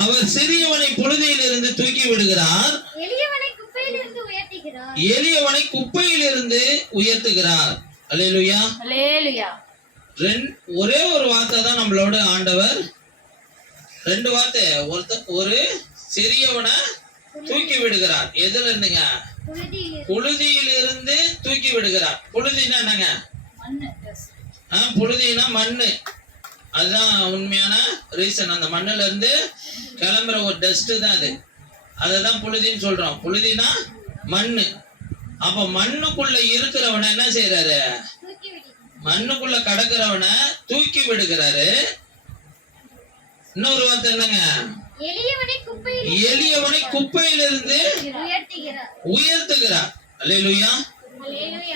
அவர் சிறியவனை புழுதியிலிருந்து தூக்கி விடுகிறார், எளியவனை குப்பையிலிருந்து உயர்த்துகிறார். எளியவனை குப்பையிலிருந்து உயர்த்துகிறார். அல்லேலூயா. அல்லேலூயா. ஒரே ஒரு வார்த்தை தான் நம்மளோட ஆண்டவர், ரெண்டு வார்த்தை. ஒரு சிறியவனை தூக்கி விடுகிறார். எதுல இருந்துங்க? புழுதியிலிருந்து தூக்கி விடுகிறார். புழுதினா என்னங்க? புழுதினா மண்ணு. அதுதான் உண்மையான ரீசன். அந்த மண்ணுல இருந்து கிளம்புற ஒரு டஸ்ட் தான் அது. அததான் புழுதின்னு சொல்றோம். புழுதினா மண்ணு. அப்ப மண்ணுக்குள்ள இருக்கிறவனை என்ன செய்யறாரு? மண்ணுக்குள்ள கடக்கிறவனை தூக்கி விடுகிறாரு. இன்னொரு வார்த்தை என்னங்க? எளியவனை குப்பையிலிருந்து உயர்த்துகிறார். அல்லேலூயா.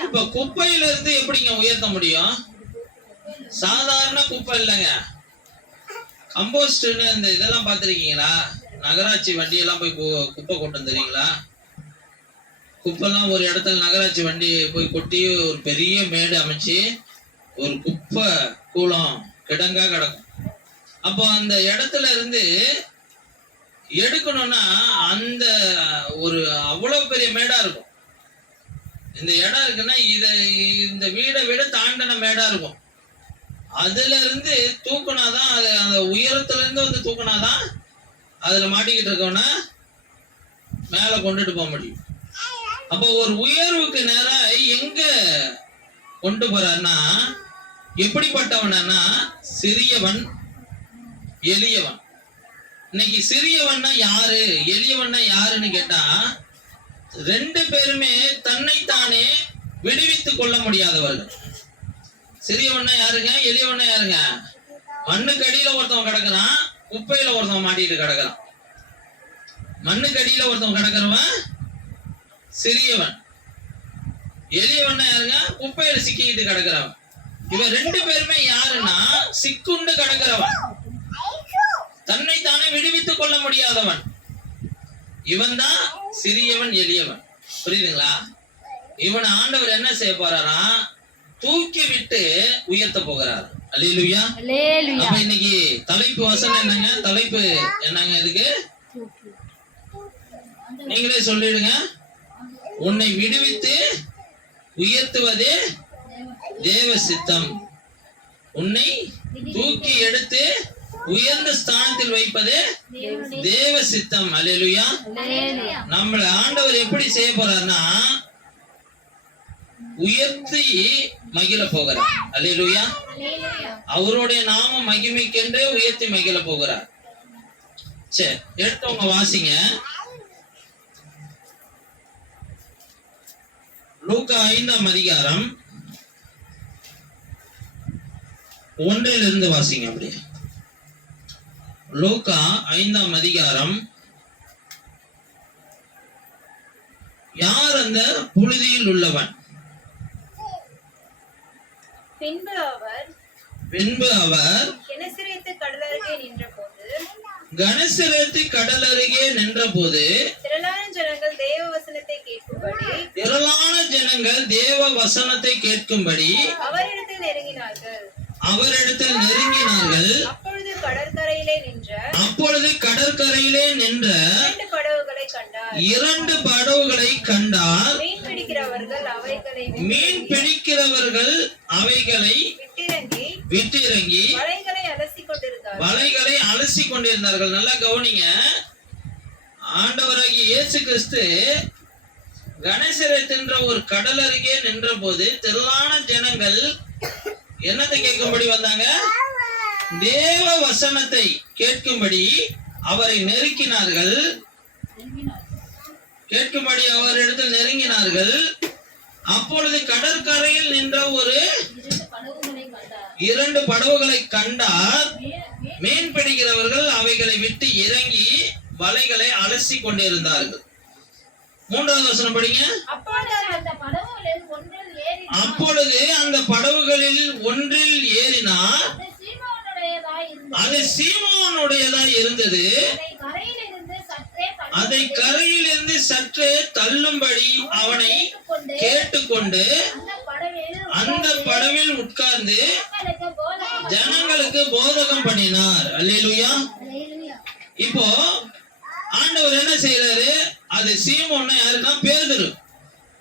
இப்ப குப்பையிலிருந்து எப்படிங்க உயர்த்த முடியும்? சாதாரண குப்பை இல்லைங்க, கம்போஸ்ட்னு இந்த இதெல்லாம் பார்த்துருக்கீங்களா? நகராட்சி வண்டியெல்லாம் போய் குப்பை கொண்டு வந்துடுறீங்களா? குப்பைலாம் ஒரு இடத்துல நகராட்சி வண்டி போய் கொட்டி ஒரு பெரிய மேடு அமைச்சு ஒரு குப்பை கூலம் கிடங்கா கிடக்கும். அப்போ அந்த இடத்துல இருந்து எடுக்கணும்னா அந்த ஒரு அவ்வளவு பெரிய மேடா இருக்கும். இந்த இடம் இருக்குன்னா இந்த வீடை விட தாண்டின மேடா இருக்கும். அதுல இருந்து தூக்குனாதான், அது அந்த உயரத்துல இருந்து வந்து தூக்குனாதான் அதுல மாட்டிக்கிட்டு இருக்கவன மேல கொண்டுட்டு போக முடியும். அப்போ ஒரு உயர்வுக்கு நேரம் எங்க கொண்டு போறாருன்னா, எப்படிப்பட்டவனா? சிறியவன் எளியவன். இன்னைக்கு சிறியவன்னா யாரு, எளியவன்னா யாருன்னு கேட்டா, ரெண்டு பேருமே தன்னைத்தானே விடுவித்துக் கொள்ள முடியாதவர்கள். சிறியவன்னா யாருங்க? எளியவன்னா யாருங்க? மண்ணுக்கு அடியில ஒருத்தவன் கிடக்குறான், குப்பையில ஒருத்தவன் மாட்டிட்டு கிடக்குறான். மண்ணுக்கு அடியில ஒருத்தவன் கிடக்குறவன் சிறியவன். எளியவன்னா யாருங்க? குப்பையில சிக்கிக்கிட்டு கிடக்குறவன். இவன் ரெண்டு பேருமே யாருன்னா, சிக்குண்டு கிடக்குறவன், தன்னைத்தானே விடுவித்துக் கொள்ள முடியாதவன். இவன் தான் சிறியவன் எளியவன். புரியுதுங்களா? இவன் ஆண்டவர் என்ன செய்ய போறாரா? தூக்கி விட்டு உயர்த்த போகிறார். அல்லேலூயா. அப்ப இன்னைக்கு தலைப்பு வசனம் என்னங்க? தலைப்பு என்னங்க? இதுக்கு நீங்களே சொல்லிடுங்க. உன்னை விடுவித்து உயர்த்துவதே தேவ சித்தம். உன்னை தூக்கி எடுத்து உயர்ந்த ஸ்தானத்தில் வைப்பது தேவ சித்தம். அல்லேலூயா. நம்மள ஆண்டவர் எப்படி செய்ய போறாருன்னா, உயர்த்தி மகிழ போகிறார். அல்லேலூயா. அவருடைய நாம மகிமைக்கென்று உயர்த்தி மகிழ போகிறார். சரி, எடுத்தவங்க வாசிங்க. லூக்கா 5ஆம் அதிகாரம் 1 வாசிங்க. அப்படியே லூக்கா 5ஆம் அதிகாரம். யார் அந்த புழுதியில் உள்ளவன்? பின்பு அவர் கெனசரேத்து கடல் அருகே நின்றபோது திரளான ஜனங்கள் தேவ வசனத்தை கேட்கும்படி அவரிடத்தில் நெருங்கினார்கள். அப்பொழுது கடற்கரையிலே நின்ற 2 படவுகளை கண்டார். மீன் பிடிக்கிறவர்கள் அவைகளை விட்டிறங்கி வலைகளை அலசி கொண்டிருந்தார்கள். நல்லா கவனிங்க. ஆண்டவராகிய இயேசு கிறிஸ்து கனசரேத் என்ற ஒரு கடல் அருகே நின்ற போது திரளான ஜனங்கள் என்னத்தை கேட்கும்படி வந்தாங்க? தேவ வசனத்தை கேட்கும்படி அவரை நெருக்கினார்கள். கேட்கும்படி அவரிடத்தில் நெருங்கினார்கள். அப்பொழுது கடற்கரையில் நின்ற ஒரு 2 படவுகளை கண்டார். மீன் பிடிக்கிறவர்கள் அவைகளை விட்டு இறங்கி வலைகளை அலசி கொண்டிருந்தார்கள். 3வது வசனம் படிங்க. அப்பொழுது அந்த படவுகளில் ஒன்றில் ஏறினார். அது சீமோனுடையதாய் இருந்தது. அதை கரையிலிருந்து சற்றே தள்ளும்படி அவனை கேட்டுக்கொண்டு அந்த படவில் உட்கார்ந்து ஜனங்களுக்கு போதகம் பண்ணினார். அல்லேலூயா. இப்போ ஆண்டவர் என்ன செய்யறாரு, அது சீமோன்னு யாருன்னா பேதுரு,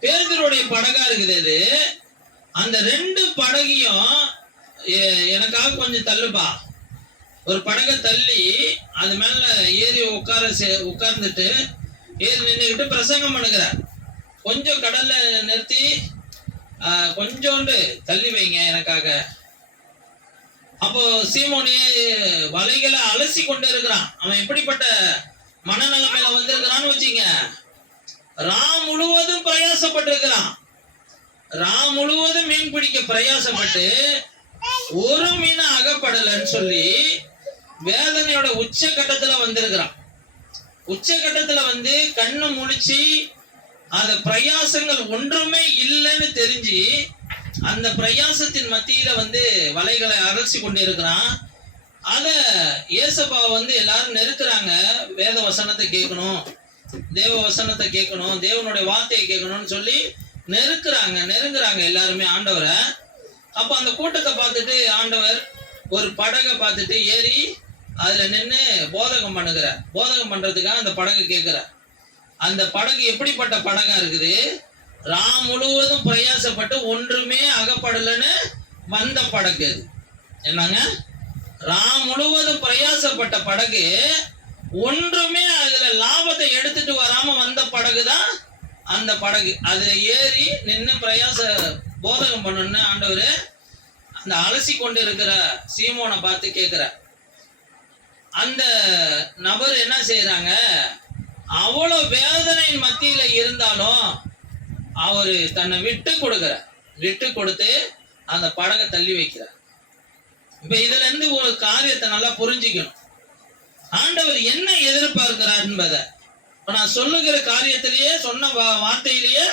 பேதுருடைய படகா இருக்குது அது. அந்த 2 படகையும் எனக்காக கொஞ்சம் தள்ளுப்பா, ஒரு படகை தள்ளி அது மேல ஏறி உட்கார்ந்துட்டு ஏறி நின்றுக்கிட்டு பிரசங்கம் பண்ணுகிறார். கொஞ்சம் கடல்ல நிறுத்தி கொஞ்சோண்டு தள்ளி வைங்க எனக்காக. அப்போ சீமோனே வலைகளை அலசி கொண்டு இருக்கிறான். அவன் எப்படிப்பட்ட மனநிலைமையில வந்திருக்கிறான்னு வச்சுங்க, முழுவதும் பிரயாசப்பட்டு இருக்கிறான். முழுவதும் மீன் பிடிக்க பிரயாசப்பட்டு ஒரு மீன் அகப்படலன்னு சொல்லி வேதனையோட உச்ச கட்டத்துல வந்திருக்கிறான். உச்ச கட்டத்துல வந்து கண்ணு முழிச்சு அந்த பிரயாசங்கள் ஒன்றுமே இல்லைன்னு தெரிஞ்சு அந்த பிரயாசத்தின் மத்தியில வந்து வலைகளை அலசி கொண்டு இருக்கிறான். அத ஏசப்பாவை வந்து எல்லாரும் நெருக்குறாங்க. வேத வசனத்தை கேட்கணும், தேவ வசனத்தை கேட்கணும், தேவனுடைய வார்த்தையை கேட்கணும்னு சொல்லி நெருங்குறாங்க எல்லாருமே ஆண்டவரை. அப்ப அந்த கூட்டத்தை பார்த்துட்டு ஆண்டவர் ஒரு படகை பார்த்துட்டு ஏறி அதுல நின்று போதகம் பண்ணுகிறார். போதகம் பண்றதுக்காக அந்த படகு கேட்கிறார். அந்த படகு எப்படிப்பட்ட படகா இருக்குது, முழுவதும் பிரயாசப்பட்டு ஒன்றுமே அகப்படலன்னு வந்த படகு அது. என்னங்க, முழுவதும் பிரயாசப்பட்ட படகு, ஒன்றுமே அதுல லாபத்தை எடுத்துட்டு வராம வந்த படகு தான் அந்த படகு. அதுல ஏறி நின்று போதகம் பண்ணணும்னு ஆண்டவர் அந்த அலசி கொண்டு இருக்கிற சீமோனை பார்த்து கேட்கிற. அந்த நபர் என்ன செய்யறாங்க, அவ்வளவு வேதனையின் மத்தியில இருந்தாலும் அவரு தன்னை விட்டு கொடுத்து அந்த படகை தள்ளி வைக்கிறார். இப்ப இதுல இருந்து ஒரு காரியத்தை நல்லா புரிஞ்சுக்கணும். ஆண்டவர் என்ன எதிர்பார்க்கிறார் என்பதை இப்ப நான் சொல்லுகிற காரியத்திலேயே சொன்ன வார்த்தையிலேயே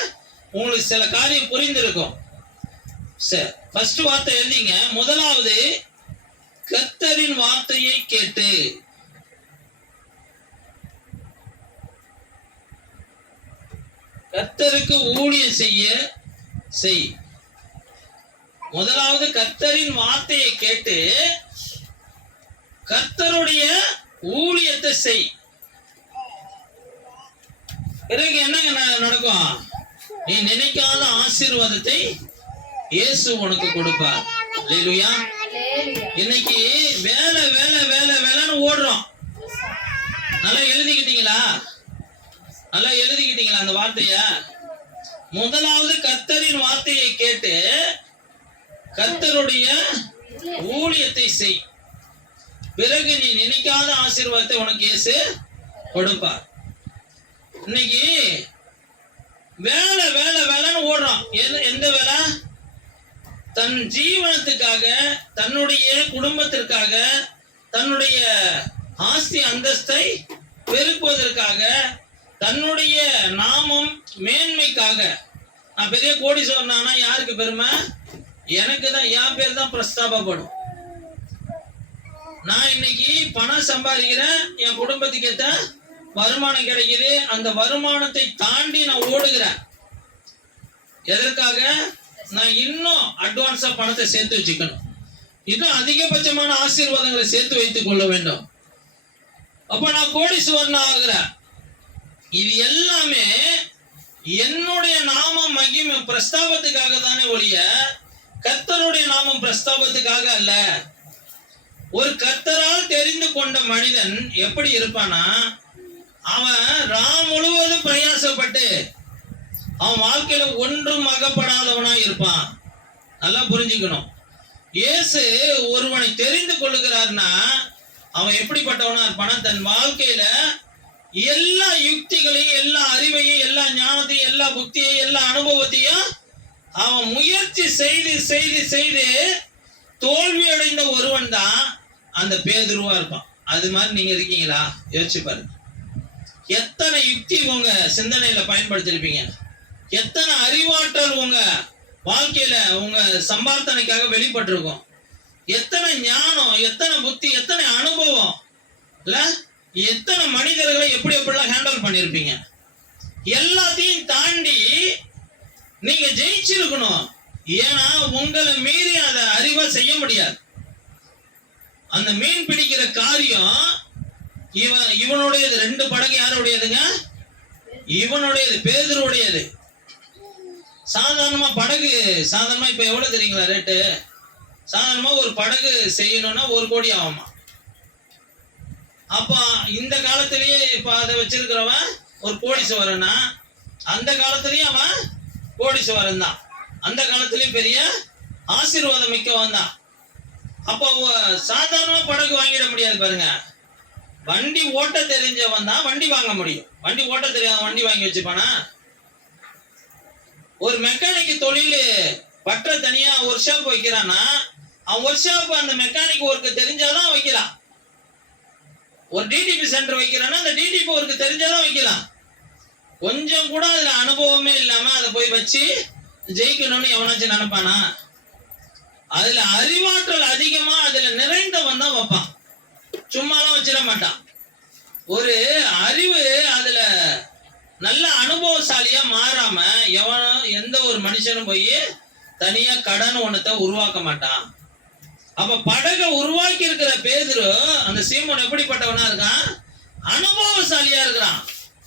உங்களுக்கு சில காரியம் புரிந்திருக்கும். சரி, ஃபர்ஸ்ட் வார்த்தை எழுதிங்க. முதலாவது, கர்த்தரின் வார்த்தையை கேட்டு. கர்த்தருக்கு ஊழியம் செய். முதலாவது கர்த்தரின் வார்த்தையை கேட்டு கர்த்தருடைய ஊழியத்தை செய். பிறகு என்னங்க நடக்கும், நீ நினைக்காத ஆசீர்வாதத்தை இயேசு உனக்கு கொடுப்பார். அல்லேலூயா. இன்னைக்கு வேலை வேலை வேலை வேலைன்னு ஓடுறோம். நல்லா எழுதிக்கிட்டீங்களா அந்த வார்த்தைய? முதலாவது கர்த்தரின் வார்த்தையை கேட்டு கர்த்தருடைய ஊழியத்தை செய். பிறகு நீ நினைக்காத ஆசீர்வாதத்தை உனக்கு இயேசு கொடுப்பார். இன்னைக்கு வேலை வேலை வேலைன்னு ஓடுறோம். எந்த வேலை? தன் ஜீவனத்துக்காக, தன்னுடைய குடும்பத்திற்காக, தன்னுடைய ஆஸ்தி அந்தஸ்தை பெருக்குவதற்காக, தன்னுடைய நாமம் மேன்மைக்காக. நான் பெரிய கோடீஸ்வரனா யாருக்கு பெருமை? எனக்கு தான், என் பேர் தான் பிரஸ்தாபப்படும். நான் இன்னைக்கு பணம் சம்பாதிக்கிறேன், என் குடும்பத்துக்கு ஏற்ற வருமானம் கிடைக்குது. அந்த வருமானத்தை தாண்டி நான் ஓடுகிறேன். எதற்காக? நான் இன்னும் அட்வான்ஸா பணத்தை சேர்த்து வச்சுக்கணும், இன்னும் அதிகபட்சமான ஆசீர்வாதங்களை சேர்த்து வைத்துக் கொள்ள வேண்டும். அப்ப நான் கோடீஸ்வரன் ஆகிறேன். இது எல்லாமே என்னுடைய நாமம் மகிமை பிரஸ்தாபத்துக்காக தானே ஒழிய கர்த்தருடைய நாமம் பிரஸ்தாபத்துக்காக அல்ல. ஒரு கர்த்தரால் தெரிந்து கொண்ட மனிதன் எப்படி இருப்பானா, அவன் முழுவதும் பிரயாசப்பட்டு அவன் வாழ்க்கையில ஒன்றும் அகப்படாதவனா இருப்பான். நல்லா புரிஞ்சுக்கணும். இயேசு ஒருவனை தெரிந்து கொள்ளுகிறார்னா அவன் எப்படிப்பட்டவனா இருப்பானா, தன் வாழ்க்கையில எல்லா யுக்திகளையும், எல்லா அறிவையும், எல்லா ஞானத்தையும், எல்லா புத்தியையும், எல்லா அனுபவத்தையும் அவன் முயற்சி செய்து செய்து செய்து தோல்வி அடைந்த ஒருவன் தான் அந்த பேதுருவா இருப்பான். அது மாதிரி நீங்க இருக்கீங்களா? யோசிச்சு பாருங்க. எத்தனை யுக்தி உங்க சிந்தனையில பயன்படுத்திருப்பீங்க, எத்தனை அறிவாற்றல் உங்க வாழ்க்கையில உங்க சம்பார்த்தனைக்காக வெளிப்பட்டிருக்கும், எத்தனை ஞானம், எத்தனை புத்தி, எத்தனை அனுபவம், இல்ல எத்தனை மனிதர்களை எப்படி எப்படிலாம் ஹேண்டில் பண்ணிருப்பீங்க. எல்லாத்தையும் தாண்டி நீங்க ஜெயிச்சிருக்கணும். ஏன்னா உங்களை மீறி அதை அறிவா செய்ய முடியாது. அந்த மீன் பிடிக்கிற காரியம் இவனுடையது 2 படகு யாருடையதுங்க? இவனுடையது, பேதுருடையது. சாதாரணமா படகு சாதாரணமா இப்ப எவ்வளவு தெரியுங்களா ரேட்டு? சாதாரணமா ஒரு படகு செய்யணும்னா 1 கோடி ஆகுமா? அப்ப இந்த காலத்திலேயே இப்ப அதை வச்சிருக்கிறவன் ஒரு கோடீஸ்வரனா, அந்த காலத்திலயும் அவன் கோடீஸ்வரன் தான். அந்த காலத்திலயும் பெரிய ஆசீர்வாதம் மிக்கவன் தான். அப்போ சாதாரணமா படகு வாங்கிட முடியாது பாருங்க. வண்டி ஓட்ட தெரிஞ்சவன் தான் வண்டி வாங்க முடியும். வண்டி ஓட்ட தெரியாத வண்டி வாங்கி வச்சுப்பானா? ஒரு மெக்கானிக் தொழில் பற்ற தனியா ஒர்க் ஷாப் வைக்கிறான்னா, அவன் ஒர்க் ஷாப் அந்த மெக்கானிக் ஒர்க் தெரிஞ்சாதான் வைக்கலாம். ஒரு டிடிபி சென்டர் வைக்கிறான்னா அந்த டிடிபி ஒர்க் தெரிஞ்சாதான் வைக்கலாம். கொஞ்சம் கூட அதுல அனுபவமே இல்லாம அதை போய் வச்சு ஜெயிக்கணும்னு எவனாச்சும் நினைப்பானா? அதுல அறிவாற்றல் அதிகமா அதுல நிறைந்தவன் தான் வைப்பான். சும்மாலாம் வச்சிட மாட்டான். ஒரு அறிவு அதுல நல்ல அனுபவசாலியா மாறாம எந்த ஒரு மனுஷனும் போய் தனியா கடன் ஒண்ணத்தை உருவாக்க மாட்டான். அப்ப படகை உருவாக்கி இருக்கிற பேதுரு, அந்த சீமோன் எப்படிப்பட்டவனா இருக்கான்? அனுபவசாலியா இருக்கிறான்,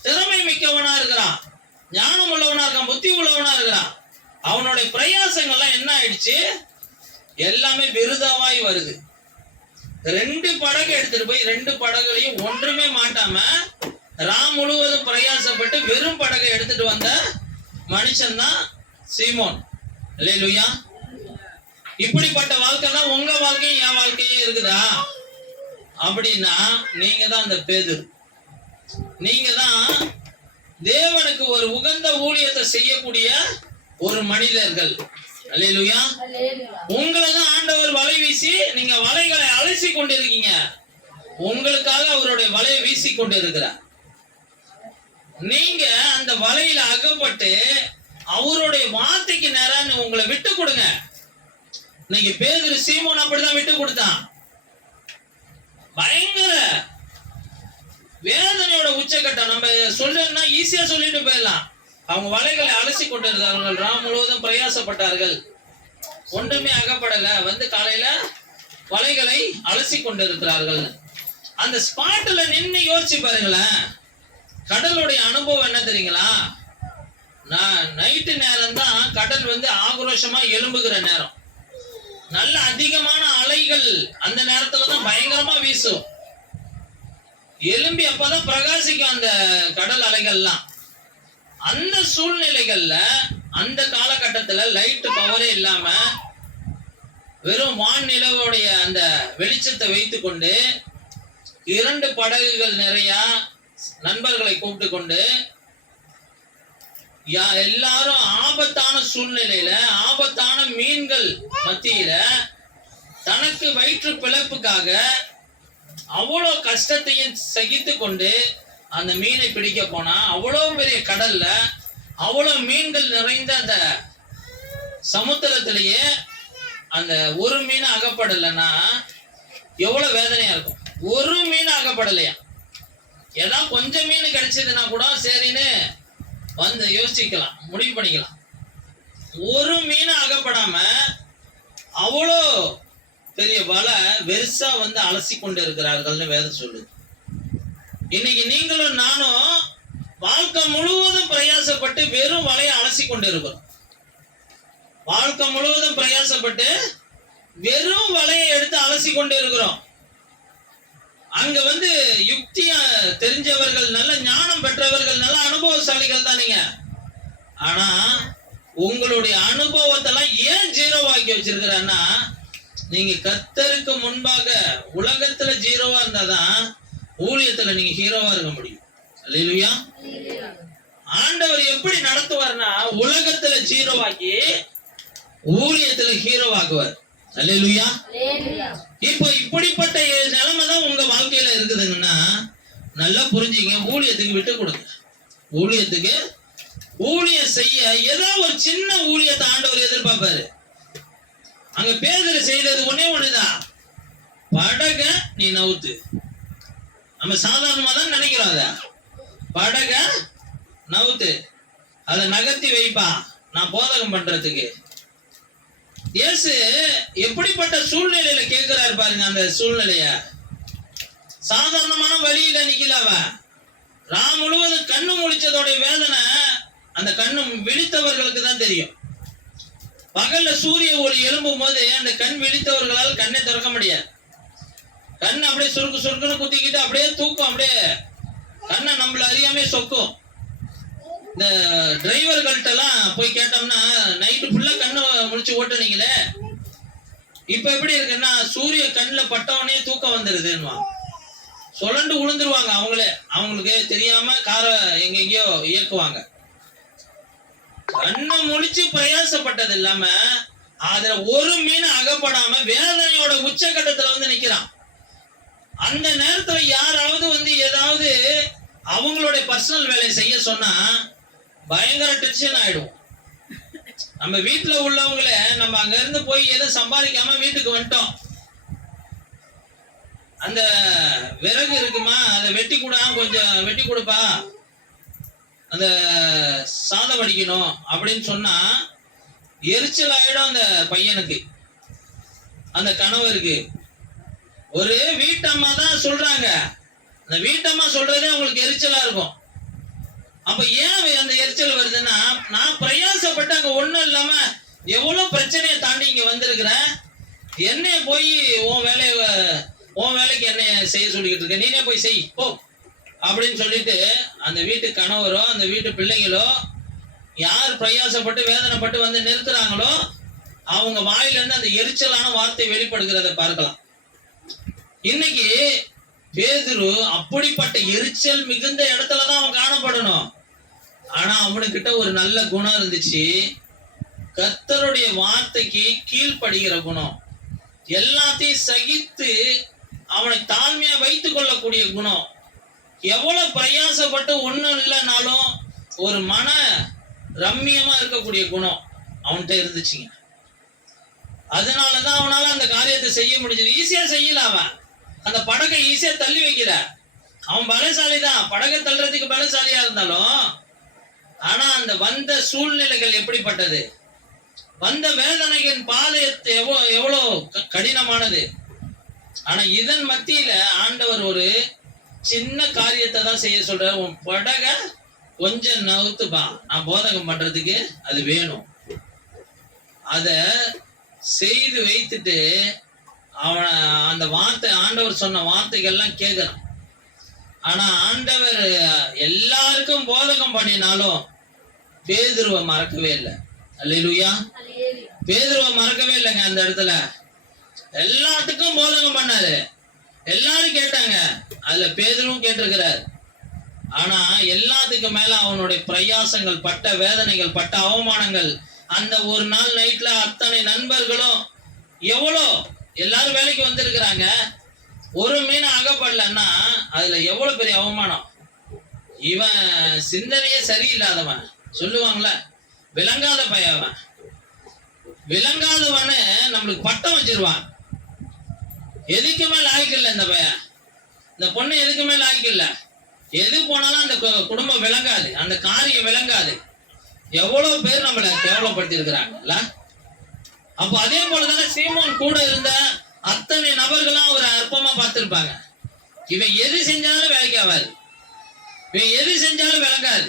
திறமை மிக்கவனா இருக்கிறான், ஞானம் உள்ளவனா இருக்கான், புத்தி உள்ளவனா இருக்கிறான். அவனுடைய பிரயாசங்கள்லாம் என்ன ஆயிடுச்சு? எல்லாமே விருதாவாய் வருது. 2 படகு எடுத்துட்டு போய் 2 படகுலையும் ஒன்றுமே மாட்டாம ராம் முழுவதும் பிரயாசப்பட்டு வெறும் படகை எடுத்துட்டு வந்த மனுஷன் தான் சீமோன். அல்லேலூயா. இப்படிப்பட்ட வாழ்க்கை தான் உங்க வாழ்க்கையும் என் வாழ்க்கையும் இருக்குதா? அப்படின்னா நீங்க தான் அந்த பேதுரு. நீங்க தான் தேவனுக்கு ஒரு உகந்த ஊழியத்தை செய்யக்கூடிய ஒரு மனிதர்கள். அல்லேலூயா. உங்களை தான் ஆண்டவர் வலை வீசி, நீங்க வலைகளை அலசி கொண்டிருக்கீங்க. உங்களுக்காக அவருடைய வலையை வீசி கொண்டு இருக்கிறார். நீங்க அந்த வலையில அகப்பட்டு அவருடைய வார்த்தைக்கு நேரம் உங்களை விட்டு கொடுங்க. இன்னைக்கு பேதுரு சீமோன் அப்படிதான் விட்டு கொடுத்தான். பயங்கர வேதனையோட உச்சக்கட்டம். நம்ம சொல்றேன்னா ஈஸியா சொல்லிட்டு போயிடலாம். அவங்க வலைகளை அலசி கொண்டிருந்தார்கள், ராம் முழுவதும் பிரயாசப்பட்டார்கள், ஒன்றுமே அகப்படல. வந்து காலையில வலைகளை அலசி கொண்டிருக்கிறார்கள். அந்த ஸ்பாட்ல நின்று யோசிச்சு பாருங்களேன். கடலுடைய அனுபவம் என்ன தெரியுங்களா? நைட்டு நேரம் தான் கடல் வந்து ஆக்ரோஷமா எழும்புகிற நேரம். நல்ல அதிகமான அலைகள் அந்த நேரத்துல தான் பயங்கரமா வீசும். எழும்பி அப்பதான் பிரகாசிக்கும் அந்த கடல் அலைகள்லாம். அந்த சூழ்நிலைகள்ல அந்த காலகட்டத்துல லைட் பவரே இல்லாம வெறும் வான் நிலவுடைய அந்த வெளிச்சத்தை வைத்து கொண்டு 2 படகுகள் நிறைய நண்பர்களை கூப்பிட்டு கொண்டு எல்லாரும் ஆபத்தான சூழ்நிலையில ஆபத்தான மீன்கள் மத்தியில தனக்கு வயிற்று பிழைப்புக்காக அவ்வளோ கஷ்டத்தையும் சகித்து கொண்டு அந்த மீனை பிடிக்க போனா, அவ்வளோ பெரிய கடல்ல அவ்வளோ மீன்கள் நிறைந்த அந்த சமுத்திரத்திலேயே அந்த ஒரு மீன் அகப்படலைன்னா எவ்வளவு வேதனையா இருக்கும். ஒரு மீன் அகப்படலையா? ஏதாவது கொஞ்சம் மீன் கிடைச்சதுன்னா கூட சரின்னு வந்து யோசிக்கலாம், முடிவு பண்ணிக்கலாம். ஒரு மீன் அகப்படாம அவ்வளோ பெரிய வலை வெறுசா வந்து அலசி கொண்டு இருக்கிறார்கள்னு வேதம் சொல்லுது. இன்னைக்கு நீங்களும் நானும் வாழ்க்கை முழுவதும் பிரயாசப்பட்டு வெறும் வலையை அலசி கொண்டு இருக்கிறோம். வாழ்க்கை முழுவதும் பிரயாசப்பட்டு வெறும் வலையை எடுத்து அலசி கொண்டு இருக்கிறோம். அங்க வந்து யுக்தியா தெரிஞ்சவர்கள், நல்ல ஞானம் பெற்றவர்கள், நல்ல அனுபவசாலிகள் தான் நீங்க. ஆனா உங்களுடைய அனுபவத்தெல்லாம் ஏன் ஜீரோவாக்கி வச்சிருக்கிறன்னா, நீங்க கர்த்தருக்கு முன்பாக உலகத்துல ஜீரோவா இருந்தாதான் ஊழியத்துல நீங்க ஹீரோவா இருக்க முடியும். அல்லேலூயா. ஆண்டவர் எப்படி நடத்துவார்னா, உலகத்துல ஜீரோவாக்கி ஊழியத்துல ஹீரோவாக்குவார். அல்லேலூயா. இப்போ இப்படிப்பட்ட நிலைமை தான் உங்க வாழ்க்கையில இருக்குதுங்கன்னா நல்லா புரிஞ்சுங்க. ஊழியத்துக்கு விட்டு கொடுங்க. ஊழியத்துக்கு ஊழியம் செய்ய ஏதோ ஒரு சின்ன ஊழியத்தை ஆண்டவர் எதிர்பார்ப்பாரு. அங்க பேதுரு செய்தது ஒண்ணுதான், படக நீ நவுத்து. நம்ம சாதாரணமா தான் நினைக்கிறோம். அத படக நவுத்து, அதை நகர்த்தி வைப்பா நான் போதகம் பண்றதுக்கு. இயேசு எப்படிப்பட்ட சூழ்நிலையில கேட்கிறாரு பாருங்க. அந்த சூழ்நிலைய சாதாரணமான வழியில நிக்கல அவன். ராம் முழுவதும் கண்ணு முழிச்சதோட வேதனை அந்த கண்ணு விழித்தவர்களுக்கு தான் தெரியும். பகல்ல சூரிய ஒளி எழும்பும் போது அந்த கண் விழித்தவர்களால் கண்ணை திறக்க முடியாது. கண் அப்படியே சுருக்கு சுருக்குன்னு குத்திக்கிட்டு அப்படியே தூக்கம், அப்படியே கண்ணை நம்மள அறியாமே சொக்கும். இந்த டிரைவர்கள்ட்ட எல்லாம் போய் கேட்டோம்னா நைட்டு ஃபுல்லா கண்ணை முடிச்சு ஓட்டுனீங்களே, இப்ப எப்படி இருக்குன்னா சூரிய கண்ணில் பட்டவனே தூக்கம் வந்துருதுன்னு சுழண்டு விழுந்துருவாங்க. அவங்களே அவங்களுக்கு தெரியாம காரை எங்கெங்கயோ இயக்குவாங்க. கண்ணை முடிச்சு பிரயாசப்பட்டது இல்லாம அதுல ஒரு மீன் அகப்படாம வேதனையோட உச்சகட்டத்துல வந்து நிக்கிறான். அந்த நேரத்துல யாராவது வந்து ஏதாவது அவங்களுடைய பர்சனல் வேலையை செய்ய சொன்னா பயங்கர டென்ஷன் ஆயிடும். நம்ம வீட்டுல உள்ளவங்கள நம்ம அங்க இருந்து போய் எதுவும் சம்பாதிக்காம வீட்டுக்கு வந்துட்டோம், அந்த விறகு இருக்குமா அதை வெட்டி கூட, கொஞ்சம் வெட்டி கொடுப்பா, அந்த சாதம் வடிக்கணும் அப்படின்னு சொன்னா எரிச்சல் ஆயிடும் அந்த பையனுக்கு, அந்த கணவருக்கு. ஒரு வீட்டம்மா தான் சொல்றாங்க, அந்த வீட்டம்மா சொல்றதே உங்களுக்கு எரிச்சலா இருக்கும். அப்ப ஏன் அந்த எரிச்சல் வருதுன்னா, நான் பிரயாசப்பட்டு அங்க ஒண்ணும் இல்லாம எவ்வளவு பிரச்சனையை தாண்டி இங்க வந்திருக்கிறேன், என்னைய போய் உன் வேலைக்கு என்ன செய்ய சொல்லிக்கிட்டு இருக்க, நீனே போய் செய் போ அப்படின்னு சொல்லிட்டு அந்த வீட்டு கணவரோ அந்த வீட்டு பிள்ளைங்களோ யார் பிரயாசப்பட்டு வேதனைப்பட்டு வந்து நிறுத்துறாங்களோ அவங்க வாயிலிருந்து அந்த எரிச்சலான வார்த்தை வெளிப்படுகிறத பார்க்கலாம். இன்னைக்கு பேதுரு அப்படிப்பட்ட எரிச்சல் மிகுந்த இடத்துலதான் அவன் காணப்படணும். ஆனா அவனுக்கிட்ட ஒரு நல்ல குணம் இருந்துச்சு, கர்த்தருடைய வார்த்தைக்கு கீழ்ப்படுகிற குணம், எல்லாத்தையும் சகித்து அவனை தாழ்மையா வைத்துக் கொள்ளக்கூடிய குணம். எவ்வளவு பிரயாசப்பட்டு ஒண்ணும் இல்லைனாலும் ஒரு மன ரம்மியமா இருக்கக்கூடிய குணம் அவன்கிட்ட இருந்துச்சுங்க. அதனாலதான் அவனால அந்த காரியத்தை செய்ய முடிஞ்சது. ஈஸியா செய்யல, அவன் அந்த படகை ஈஸியா தள்ளி வைக்கிற, அவன் பலசாலி தான், படகை தள்ளுறதுக்கு பலசாலியா இருந்தாலும். ஆனா அந்த வந்த சூழ்நிலைகள் எப்படிப்பட்டது, வந்த வேதனைகளின் பாதை எவ்வளவு கடினமானது. ஆனா இதன் மத்தியில ஆண்டவர் ஒரு சின்ன காரியத்தை தான் செய்ய சொல்றாரு, உன் படக கொஞ்சம் நவுத்துப்பா, நான் போதகம் பண்றதுக்கு அது வேணும். அத செய்து வைத்துட்டு அவனை அந்த வார்த்தை, ஆண்டவர் சொன்ன வார்த்தைகள்லாம் கேட்கிறான். ஆனா ஆண்டவர் எல்லாருக்கும் போதகம் பண்ணினாலும் பேதுருவை மறக்கவே இல்லை. அல்லேலூயா. பேதுருவை மறக்கவே இல்லைங்க. அந்த இடத்துல எல்லாத்துக்கும் போதகம் பண்ணாரு, எல்லாரும் கேட்டாங்க, அதுல பேதுருவும் கேட்டிருக்கிறார். ஆனா எல்லாத்துக்கும் மேல அவனுடைய பிரயாசங்கள், பட்ட வேதனைகள், பட்ட அவமானங்கள், அந்த ஒரு நாள் நைட்ல அத்தனை நண்பர்களும் எவ்வளோ எல்லாரும் வேலைக்கு வந்திருக்கிறாங்க, ஒரு மீன் அகப்படலன்னா அதுல எவ்வளவு பெரிய அவமானம். இவன் சிந்தனையே சரியில்லாதவன், சொல்லுவாங்களே விளங்காத பையவன். விளங்காதவனு நம்மளுக்கு பட்டம் வச்சிருவான். எதுக்குமே லாய்க்கு இல்லை இந்த பையன், இந்த பொண்ணு எதுக்குமே லாய்க்கு இல்லை. எது போனாலும் அந்த குடும்பம் விளங்காது, அந்த காரியம் விளங்காது. எவ்வளவு பேர் நம்மளை கேவலப்படுத்தி இருக்கிறாங்கல்ல. அப்போ அதே போலதானே சீமோன் கூட இருந்த அத்தனை நபர்களும் ஒரு அற்பமா பார்த்திருப்பாங்க. இவன் எது செஞ்சாலும் வேலைக்கு ஆகாது, இவன் எது செஞ்சாலும் விளங்காது.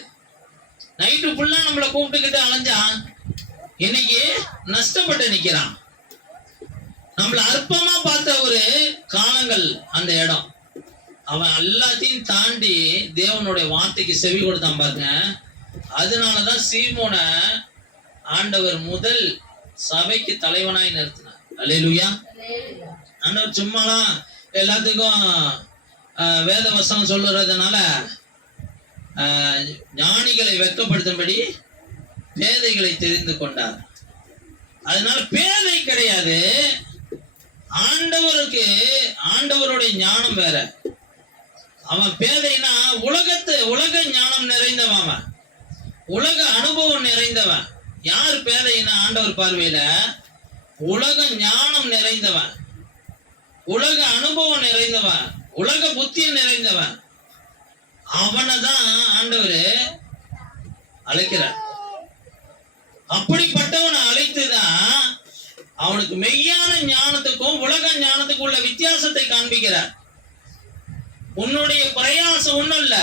நைட்டு ஃபுல்லா நம்மளை கூப்பிட்டுக்கிட்டு அலைஞ்சான், இன்னைக்கு நஷ்டப்பட்டு நிக்கிறான். நம்மளை அற்பமா பார்த்த ஒரு காலங்கள் அந்த இடம். அவன் எல்லாத்தையும் தாண்டி தேவனுடைய வார்த்தைக்கு செவி கொடுத்தான் பாருங்க. அதனாலதான் சீமோனை ஆண்டவர் முதல் சபைக்கு தலைவனாய் நிறுத்தினார். அல்லேலூயா. ஆண்டவர் சும்மாலாம் எல்லாத்துக்கும் வேத வசனம் சொல்லுறதுனால ஞானிகளை வெட்கப்படுத்தும்படி பேதைகளை தெரிந்து கொண்டார். அதனால பேதை கிடையாது, ஆண்டவருக்கு ஆண்டவருடைய ஞானம் வேற. அவன் பேதைனா உலக ஞானம் நிறைந்தவன், அவன் உலக அனுபவம் நிறைந்தவன். யார் பேதைனா ஆண்டவர் பார்வையில உலக ஞானம் நிறைந்தவன், உலக அனுபவம் நிறைந்தவன், உலக புத்தி நிறைந்தவன். அவனை தான் ஆண்டவர் அழைக்கிறார். அப்படிப்பட்டவனை அழைத்துதான் அவனுக்கு மெய்யான ஞானத்துக்கும் உலக ஞானத்துக்கும் உள்ள வித்தியாசத்தை காண்பிக்கிறார். உன்னுடைய பிரயாசம் ஒண்ணும் இல்ல,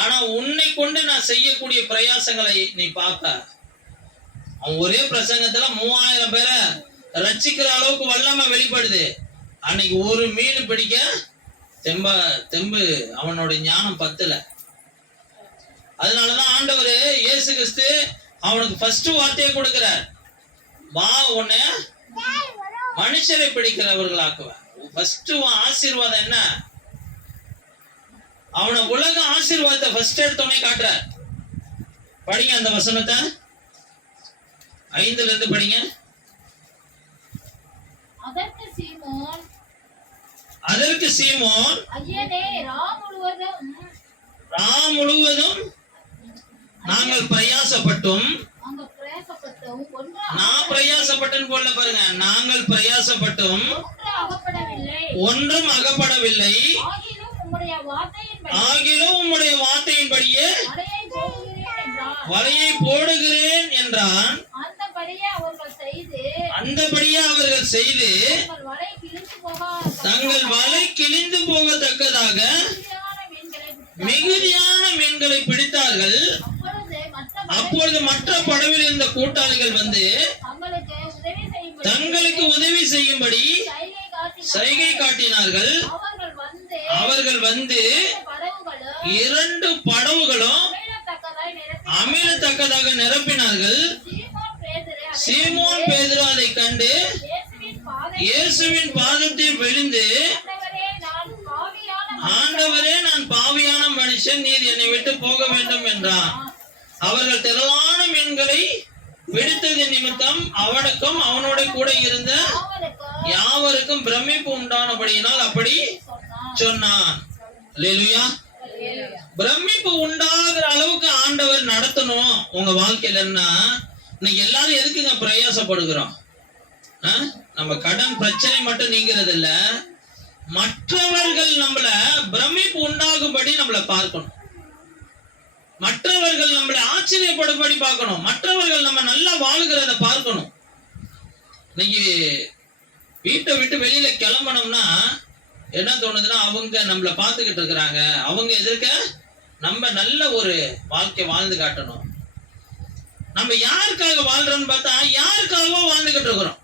ஆனா உன்னை கொண்டு நான் செய்யக்கூடிய பிரயாசங்களை நீ பார்க்க. அவன் ஒரே பிரசங்கத்துல 3000 பேரை ரட்சிக்கிற அளவுக்கு வல்லமை வெளிப்படுது. அன்னைக்கு ஒரு மீன் பிடிக்க தெம்பு அவனோட ஞானம் பத்தல. அதனாலதான் ஆண்டவர் இயேசு கிறிஸ்து அவனுக்கு ஃபர்ஸ்ட் வார்த்தையை கொடுக்கிறார், வா உன்னை மனுஷரை பிடிக்கிறவர்களாக்குவேன். ஃபர்ஸ்ட் ஆசீர்வாதம் என்ன? அவனை உலக ஆசீர்வாதத்தை ஃபர்ஸ்ட் எடுத்தோடனே காட்டுறார். படிங்க அந்த வசனத்தை 5ல இருந்து படிங்க. அதற்கு சீமோன் ஐயனே, ராம் முழுவதும் நாங்கள் பிரயாசப்பட்டும், நான் பிரயாசப்பட்டேன்னு போல பாருங்க, நாங்கள் பிரயாசப்பட்டும் ஒன்றும் அகப்படவில்லை, ஆகிலும் உம்முடைய வார்த்தையின்படியே வலையை போடுகிறேன் என்றான். அந்தபடியே அவர்கள் செய்து தங்கள் வலை கிழிந்து போகத்தக்கதாக மிகுதியான மீன்களை பிடித்தார்கள். அப்பொழுது மற்ற படவில் இருந்த கூட்டாளிகள் வந்து தங்களுக்கு உதவி செய்யும்படி சைகை காட்டினார்கள். அவர்கள் வந்து 2 படவுகளும் அமிழத்தக்கதாக நிரப்பினார்கள். சீமோன் பேதுரு அதை கண்டு இயேசுவின் பாதத்தில் விழுந்து, ஆண்டவரே, நான் பாவியான மனுஷன், நீர் என்னை விட்டு போக வேண்டும் என்றான். அவர்கள் திரளான மீன்களை பிடித்தது நிமித்தம் அவனுக்கும் அவனோட கூட இருந்த யாவருக்கும் பிரமிப்பு உண்டானபடியினால் அப்படி சொன்னான். அல்லேலூயா. பிரமிப்பு உண்டாகிற அளவுக்கு ஆண்டவர் நடத்தணும் உங்க வாழ்க்கையிலன்னா, இன்னைக்கு எல்லாரும் எதுக்குங்க பிரயாசப்படுகிறோம்? நம்ம கடன் பிரச்சனை மட்டும் நீங்கிறது இல்ல, மற்றவர்கள் நம்மள பிரமிப்பு உண்டாகும்படி நம்மள பார்க்கணும், மற்றவர்கள் நம்மளை ஆச்சரியப்படும்படி பார்க்கணும், மற்றவர்கள் நம்ம நல்லா வாழுகிறத பார்க்கணும். இன்னைக்கு வீட்டை விட்டு வெளியில கிளம்பணும்னா என்ன தோணுதுன்னா, அவங்க நம்மள பார்த்துக்கிட்டு இருக்கிறாங்க, அவங்க எதிர்க்க நம்ம நல்ல ஒரு வாழ்க்கை வாழ்ந்து காட்டணும். நம்ம யாருக்காக வாழ்றோம்னு பார்த்தா யாருக்காகவோ வாழ்ந்துகிட்டு இருக்கிறோம்.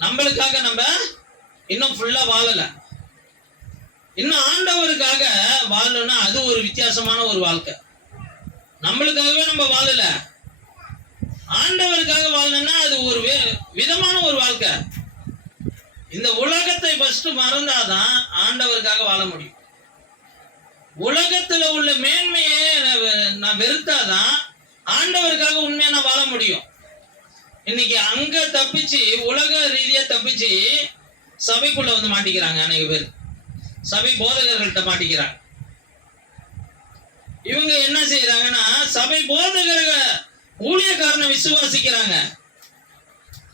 நம்மளுக்காக நம்ம இன்னும் ஃபுல்லா வாழல. இன்னும் ஆண்டவருக்காக வாழணும்னா அது ஒரு வித்தியாசமான ஒரு வாழ்க்கை. நம்மளுக்காகவே நம்ம வாழல, ஆண்டவருக்காக வாழணும்னா அது ஒரு விதமான ஒரு வாழ்க்கை. இந்த உலகத்தை ஃபர்ஸ்ட் மறந்தாதான் ஆண்டவருக்காக வாழ முடியும். உலகத்துல உள்ள மேன்மையை நான் வெறுத்தாதான் ஆண்டவருக்காக உண்மையா நான் வாழ முடியும். இன்னைக்கு அங்க தப்பிச்சு, உலக ரீதியா தப்பிச்சு சபைக்குள்ள வந்து மாட்டிக்கிறாங்க. அநேக பேர் சபை போதகர்கள்ட்ட மாட்டிக்கிறாங்க. இவங்க என்ன செய்யறாங்கன்னா, சபை போதகர ஊழியக்காரனை விசுவாசிக்கிறாங்க.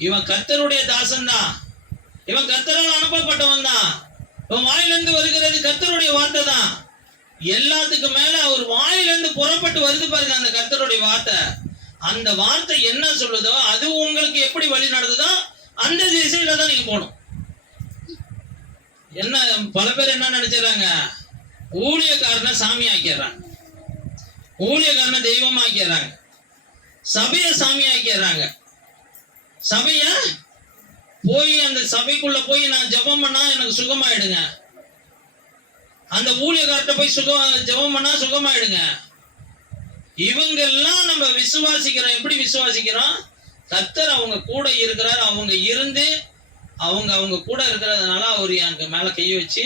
இவன் கர்த்தருடைய தாசன் தான், இவன் கர்த்தரால் அனுப்பப்பட்டவன் தான், இவன் வாயிலிருந்து வருகிறது கர்த்தருடைய வார்த்தை தான். எல்லாத்துக்கும் மேல அவர் வாயிலிருந்து புறப்பட்டு வருது பாருங்க அந்த கர்த்தருடைய வார்த்தை. அந்த வார்த்தை என்ன சொல்லுதோ அது உங்களுக்கு எப்படி வழி நடந்ததோ அந்த திசையில தான் நீங்க போகணும். என்ன பல பேர் என்ன நினைச்சாங்க, ஊழியக்காரனை சாமி ஆக்கிடுறாங்க, ஊழியக்காரனை தெய்வமா ஆக்கிடுறாங்க, சபைய சாமி ஆக்கிடுறாங்க. சபைய போய் அந்த சபைக்குள்ள போய் நான் ஜெபம் பண்ணா எனக்கு சுகமாயிடுங்க, அந்த ஊழியக்கார்ட்ட போய் ஜெபம் பண்ணா சுகமாயிடுங்க. இவங்க எல்லாம் நம்ம விசுவாசிக்கிறோம். எப்படி விசுவாசிக்கிறோம்? கர்த்தர் அவங்க கூட இருக்கிறார், அவங்க இருந்து அவங்க கூட இருக்கிறதுனால அவர் எங்க மேல கையை வச்சு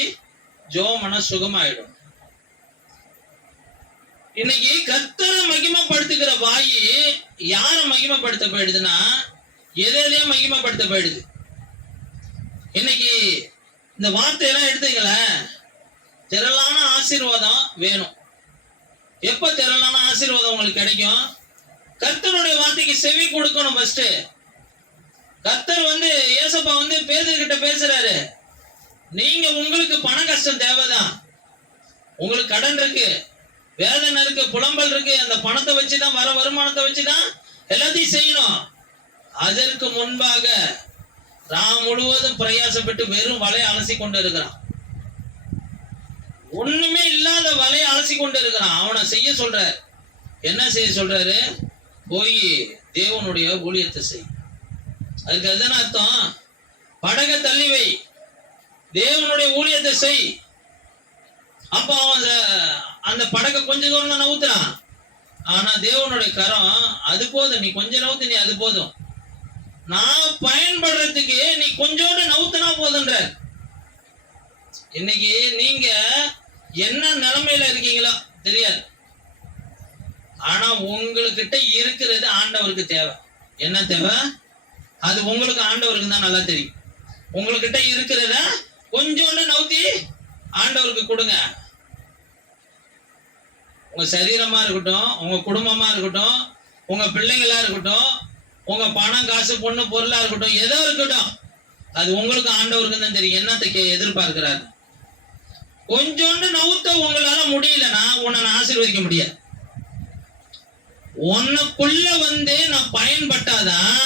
ஜெபம் பண்ணா சுகமாயிடும். இன்னைக்கு கர்த்தரை மகிமைப்படுத்துகிற வாயி யாரை மகிமைப்படுத்த போயிடுதுன்னா எதையிலேயே மகிமைப்படுத்த போயிடுது. இன்னைக்கு இந்த வார்த்தையெல்லாம் எடுத்துங்களேன், திரளான ஆசீர்வாதம் வேணும். எப்ப திரளான ஆசீர்வாதம் உங்களுக்கு கிடைக்கும்? கர்த்தருடைய வார்த்தைக்கு செவி கொடுக்கணும். ஃபர்ஸ்ட் கர்த்தர் வந்து ஏசப்பா வந்து பேதுருகிட்ட பேசுறாரு, நீங்க உங்களுக்கு பண கஷ்டம் தேவைதான், உங்களுக்கு கடன் இருக்கு, வேதனை இருக்கு, புலம்பல் இருக்கு, அந்த பணத்தை வச்சுதான் வர வருமானத்தை வச்சுதான் எல்லாத்தையும் செய்யணும். அதற்கு முன்பாக ராம் முழுவதும் பிரயாசப்பட்டு வெறும் வலையை அலசி கொண்டு இருக்கிறான். ஒண்ணுமே இல்லாத வலையை அலசி கொண்டு இருக்கிறான். அவனை செய்ய சொல்றாரு. என்ன செய்ய சொல்றாரு? போய் தேவனுடைய ஊழியத்தை செய். அதுக்கு எதுனா அர்த்தம்? படக தள்ளி வை, தேவனுடைய ஊழியத்தை செய். அப்ப அவன் அந்த படகை கொஞ்சம் தூரம் தான் நவுத்துறான். ஆனா தேவனுடைய கரம், அது போதும், நீ கொஞ்சம் நவுத்து, நீ அது போதும், நான் பயன்படுறதுக்கு நீ கொஞ்சோண்டு நவுத்துனா போதுன்ற. இன்னைக்கு நீங்க என்ன நிலைமையில இருக்கீங்களோ தெரியாது. ஆனா உங்களுக்கிட்ட இருக்கிறது ஆண்டவருக்கு தேவை. என்ன தேவை? அது உங்களுக்கு ஆண்டவருக்கு தான் நல்லா தெரியும். உங்ககிட்ட இருக்கிறத கொஞ்சோண்டு நவுத்தி ஆண்டவருக்கு கொடுங்க. உங்க சரீரமா இருக்கட்டும், உங்க குடும்பமா இருக்கட்டும், உங்க பிள்ளைங்களா இருக்கட்டும், உங்க பணம் காசு பொண்ணு பொருளா இருக்கட்டும், ஏதோ இருக்கட்டும், அது உங்களுக்கு ஆண்டவருக்கு தான் தெரியும் என்னத்தை எதிர்பார்க்கிறாரு. கொஞ்சோண்டு நவுத்த உங்களால முடியலன்னா உன்னை நான் ஆசீர்வதிக்க முடியாது. உனக்குள்ள நான் பயன்பட்டாதான்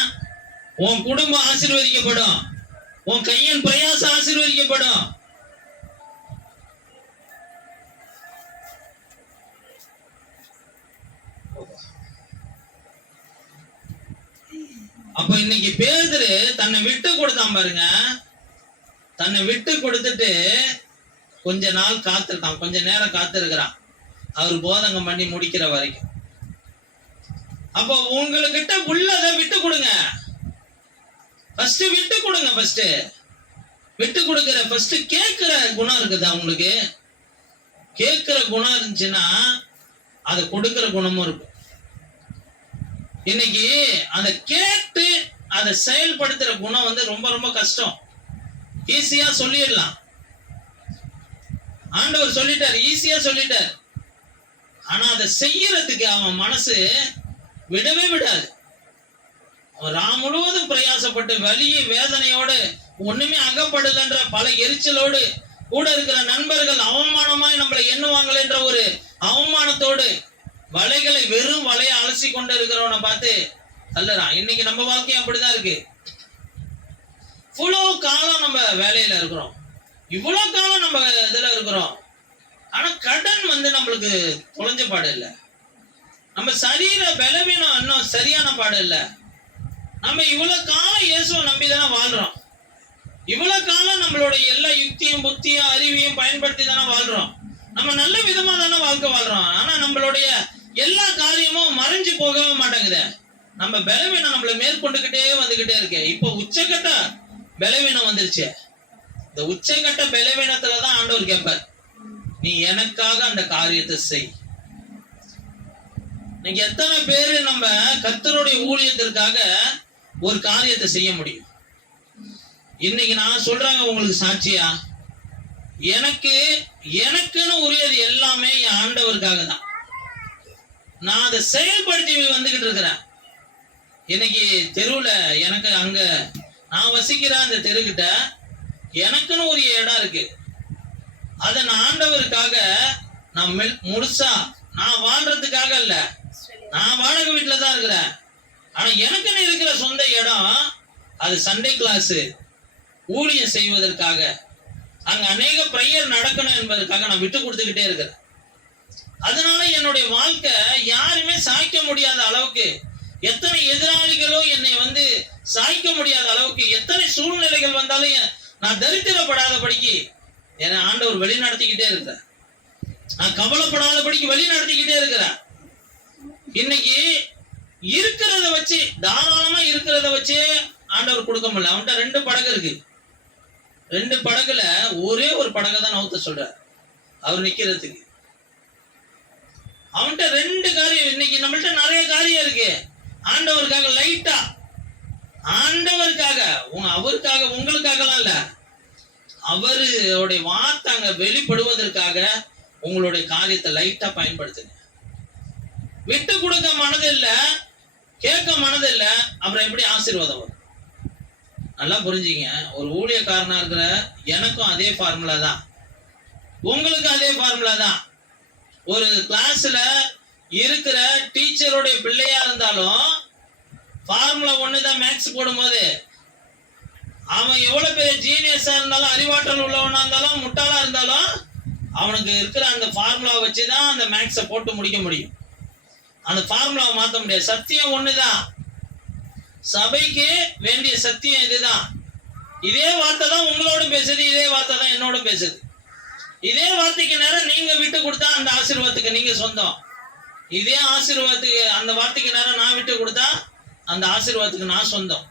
உன் குடும்பம் ஆசீர்வதிக்கப்படும், உன் கையின் பிரயாசம் ஆசீர்வதிக்கப்படும். அப்ப இன்னைக்கு பேதுரு தன்னை விட்டு கொடுத்தான் பாருங்க. தன்னை விட்டு கொடுத்துட்டு கொஞ்ச நாள் காத்திருக்கான், கொஞ்ச நேரம் காத்திருக்கிறான், அவர் போதகம் பண்ணி முடிக்கிற வரைக்கும். அப்ப உங்ககிட்ட உள்ளத விட்டு கொடுங்க. ஃபர்ஸ்ட் விட்டு கொடுங்க. ஃபர்ஸ்ட் விட்டு கொடுக்கிற, ஃபர்ஸ்ட் கேட்கிற குணம் இருக்குதா உங்களுக்கு? கேட்கிற குணம் இருந்துச்சுன்னா அதை கொடுக்கிற குணமும் இருக்கும். இன்னைக்கு அதை கேட்டு அதை செயல்படுத்துற குணம் ரொம்ப ரொம்ப கஷ்டம். ஈஸியா சொல்லிடலாம், ஆண்டவர் சொல்லிட்டார், ஈஸியா சொல்லிட்டார். ஆனா அதை செய்யறதுக்கு அவன் மனசு விடவே விடாது. அவன் முழுவதும் பிரயாசப்பட்டு வலிய வேதனையோடு, ஒண்ணுமே அகப்படலன்ற பல எரிச்சலோடு, கூட இருக்கிற நண்பர்கள் அவமானமாய் நம்மளை எண்ணுவாங்களே என்ற ஒரு அவமானத்தோடு வலைகளை வெறும் வலையை அலசி கொண்டு இருக்கிறவனை பார்த்து தள்ளுறான். இன்னைக்கு நம்ம வாழ்க்கையும் அப்படிதான் இருக்கு. இவ்வளவு காலம் நம்ம வேலையில இருக்கிறோம், இவ்வளவு காலம் நம்ம இதுல இருக்கிறோம். ஆனா கடன் நம்மளுக்கு தொலைஞ்ச பாடு இல்லை. நம்ம சரீர பலவீனம் இன்னும் சரியான பாடு இல்லை. நம்ம இவ்வளவு காலம் இயேசுவை நம்பிதானே வாழ்றோம். இவ்வளவு காலம் நம்மளுடைய எல்லா யுக்தியும் புத்தியும் அறிவையும் பயன்படுத்தி தானே வாழ்றோம். நம்ம நல்ல விதமா தானே வாழ்க்கை வாழ்றோம். ஆனா நம்மளுடைய எல்லா காரியமும் மறைஞ்சு போகவே மாட்டேங்குது. நம்ம பலவீனம் நம்மளை மேற்கொண்டுகிட்டே வந்துகிட்டே இருக்கு. இப்போ உச்சக்கட்ட பலவீனம் வந்துருச்சு. இந்த உச்சக்கட்ட பலவீனத்துலதான் ஆண்டவர் கேட்பார், நீ எனக்காக அந்த காரியத்தை செய். நீங்க எத்தனை பேரு நம்ம கர்த்தருடைய ஊழியத்திற்காக ஒரு காரியத்தை செய்ய முடியும்? இன்னைக்கு நான் சொல்றாங்க உங்களுக்கு சாட்சியா, எனக்குன்னு உரியது எல்லாமே என் ஆண்டவருக்காக தான். நான் அதை செயல்படுத்தி வந்துகிட்டு இருக்கிறேன். இன்னைக்கு தெருவுல எனக்கு அங்க நான் வசிக்கிற அந்த தெருக்கிட்ட எனக்குன்னு ஒரு இடம் இருக்கு. அதை நான் ஆண்டவருக்காக நான் முழுசா நான் வாழ்றதுக்காக இல்ல, நான் வாடகை வீட்டுல தான் இருக்கிறேன். ஆனா எனக்குன்னு இருக்கிற சொந்த இடம் அது சண்டே கிளாஸ் ஊழியம் செய்வதற்காக, அங்க அநேக பிரேயர் நடக்கணும் என்பதற்காக நான் விட்டு கொடுத்துக்கிட்டே இருக்கிறேன். அதனால என்னுடைய வாழ்க்கை யாருமே சாய்க்க முடியாத அளவுக்கு, எத்தனை எதிராளிகளோ என்னை சாய்க்க முடியாத அளவுக்கு, எத்தனை சூழ்நிலைகள் வந்தாலும் நான் தரித்திரப்படாதபடிக்கு என்னை ஆண்டவர் வழி நடத்திக்கிட்டே இருக்கிறேன். நான் கவலைப்படாதபடிக்கு வழி நடத்திக்கிட்டே இருக்கிறேன். இன்னைக்கு இருக்கிறத வச்சு, தாராளமா இருக்கிறத வச்சு ஆண்டவர் கொடுக்க முடியல. அவன்கிட்ட 2 படகு இருக்கு. 2 படகுல ஒரே ஒரு படகை தான் நவுத்த சொல்றார் அவர் நிக்கிறதுக்கு. அவன்கிட்ட 2 காரியம். இன்னைக்கு நம்மள்ட்ட நிறைய காரியம் இருக்கு. ஆண்டவருக்காக லைட்டா, ஆண்டவருக்காக, அவருக்காக உங்களுக்காகலாம் இல்ல, அவருடைய வார்த்தை அங்க வெளிப்படுவதற்காக உங்களுடைய காரியத்தை லைட்டா பயன்படுத்துங்க. விட்டு கொடுக்க மனது இல்ல, கேட்க மனது இல்ல, அப்புறம் எப்படி ஆசீர்வாதம் வரும்? நல்லா புரிஞ்சுங்க. ஒரு ஊழியக்காரனா இருக்கிற எனக்கும் அதே ஃபார்முலா தான், உங்களுக்கு அதே ஃபார்முலா தான். ஒரு கிளாஸ்ல இருக்கிற டீச்சருடைய பிள்ளையா இருந்தாலும் ஃபார்முலா 1 தான். மேக்ஸ் போடும்போது அவன் எவ்வளவு பெரிய ஜீனியஸா இருந்தாலும், அறிவாற்றல் உள்ளவனா இருந்தாலும், முட்டாளா இருந்தாலும் அவனுக்கு இருக்கிற அந்த ஃபார்முலா வச்சுதான் அந்த மேக்ஸை போட்டு முடிக்க முடியும். அந்த ஃபார்முலாவை மாற்ற முடியாது. சத்தியம் ஒண்ணுதான். சபைக்கு வேண்டிய சத்தியம் இதுதான். இதே வார்த்தை தான் உங்களோட பேசுது, இதே வார்த்தை தான் என்னோட பேசுது. இதே வார்த்தைக்கு நேரம் நீங்க விட்டு கொடுத்தா அந்த ஆசீர்வாதத்துக்கு நீங்க சொந்தம். இதே ஆசீர்வாதத்துக்கு அந்த வார்த்தைக்கு நேரம் நான் விட்டு கொடுத்தா அந்த ஆசீர்வாதத்துக்கு நான் சொந்தம்.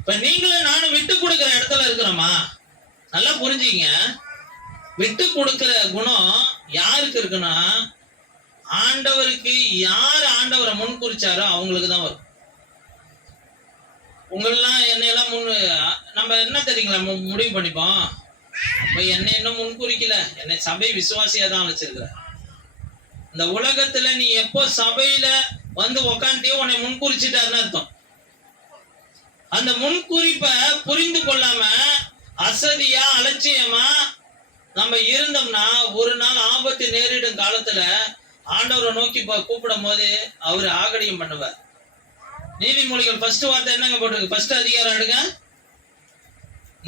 இப்ப நீங்களும் நானும் விட்டு கொடுக்கிற இடத்துல இருக்கிறோமா? நல்லா புரிஞ்சுங்க. விட்டு கொடுக்கிற குணம் யாருக்கு இருக்குன்னா, ஆண்டவருக்கு யார் ஆண்டவரை முன்குறிச்சாரோ அவங்களுக்கு தான் வரும். உங்களெல்லாம் என்னையெல்லாம் நம்ம என்ன தெரியுங்களா முடிவு பண்ணிப்போம். அப்ப என்னை இன்னும் முன்குறிக்கல, என்னை சபை விசுவாசியா தான் வச்சிருக்கிற. இந்த உலகத்துல நீ எப்போ சபையில வந்து உக்காண்டியோ உன்னை முன்குறிச்சிட்டாருன்னு அர்த்தம். அந்த முன்குறிப்பை புரிந்து கொள்ளாம அசதியா அலட்சியமா நம்ம இருந்தோம்னா ஒரு நாள் ஆபத்து நேரிடும் காலத்துல ஆண்டவரை நோக்கி கூப்பிடும் போது அவரு ஆகடியம் பண்ணுவார். நீதிமொழிகள் ஃபர்ஸ்ட் வார்த்தை என்னங்க போட்டிருக்கு? ஃபர்ஸ்ட் அதிகாரம் எடுங்க.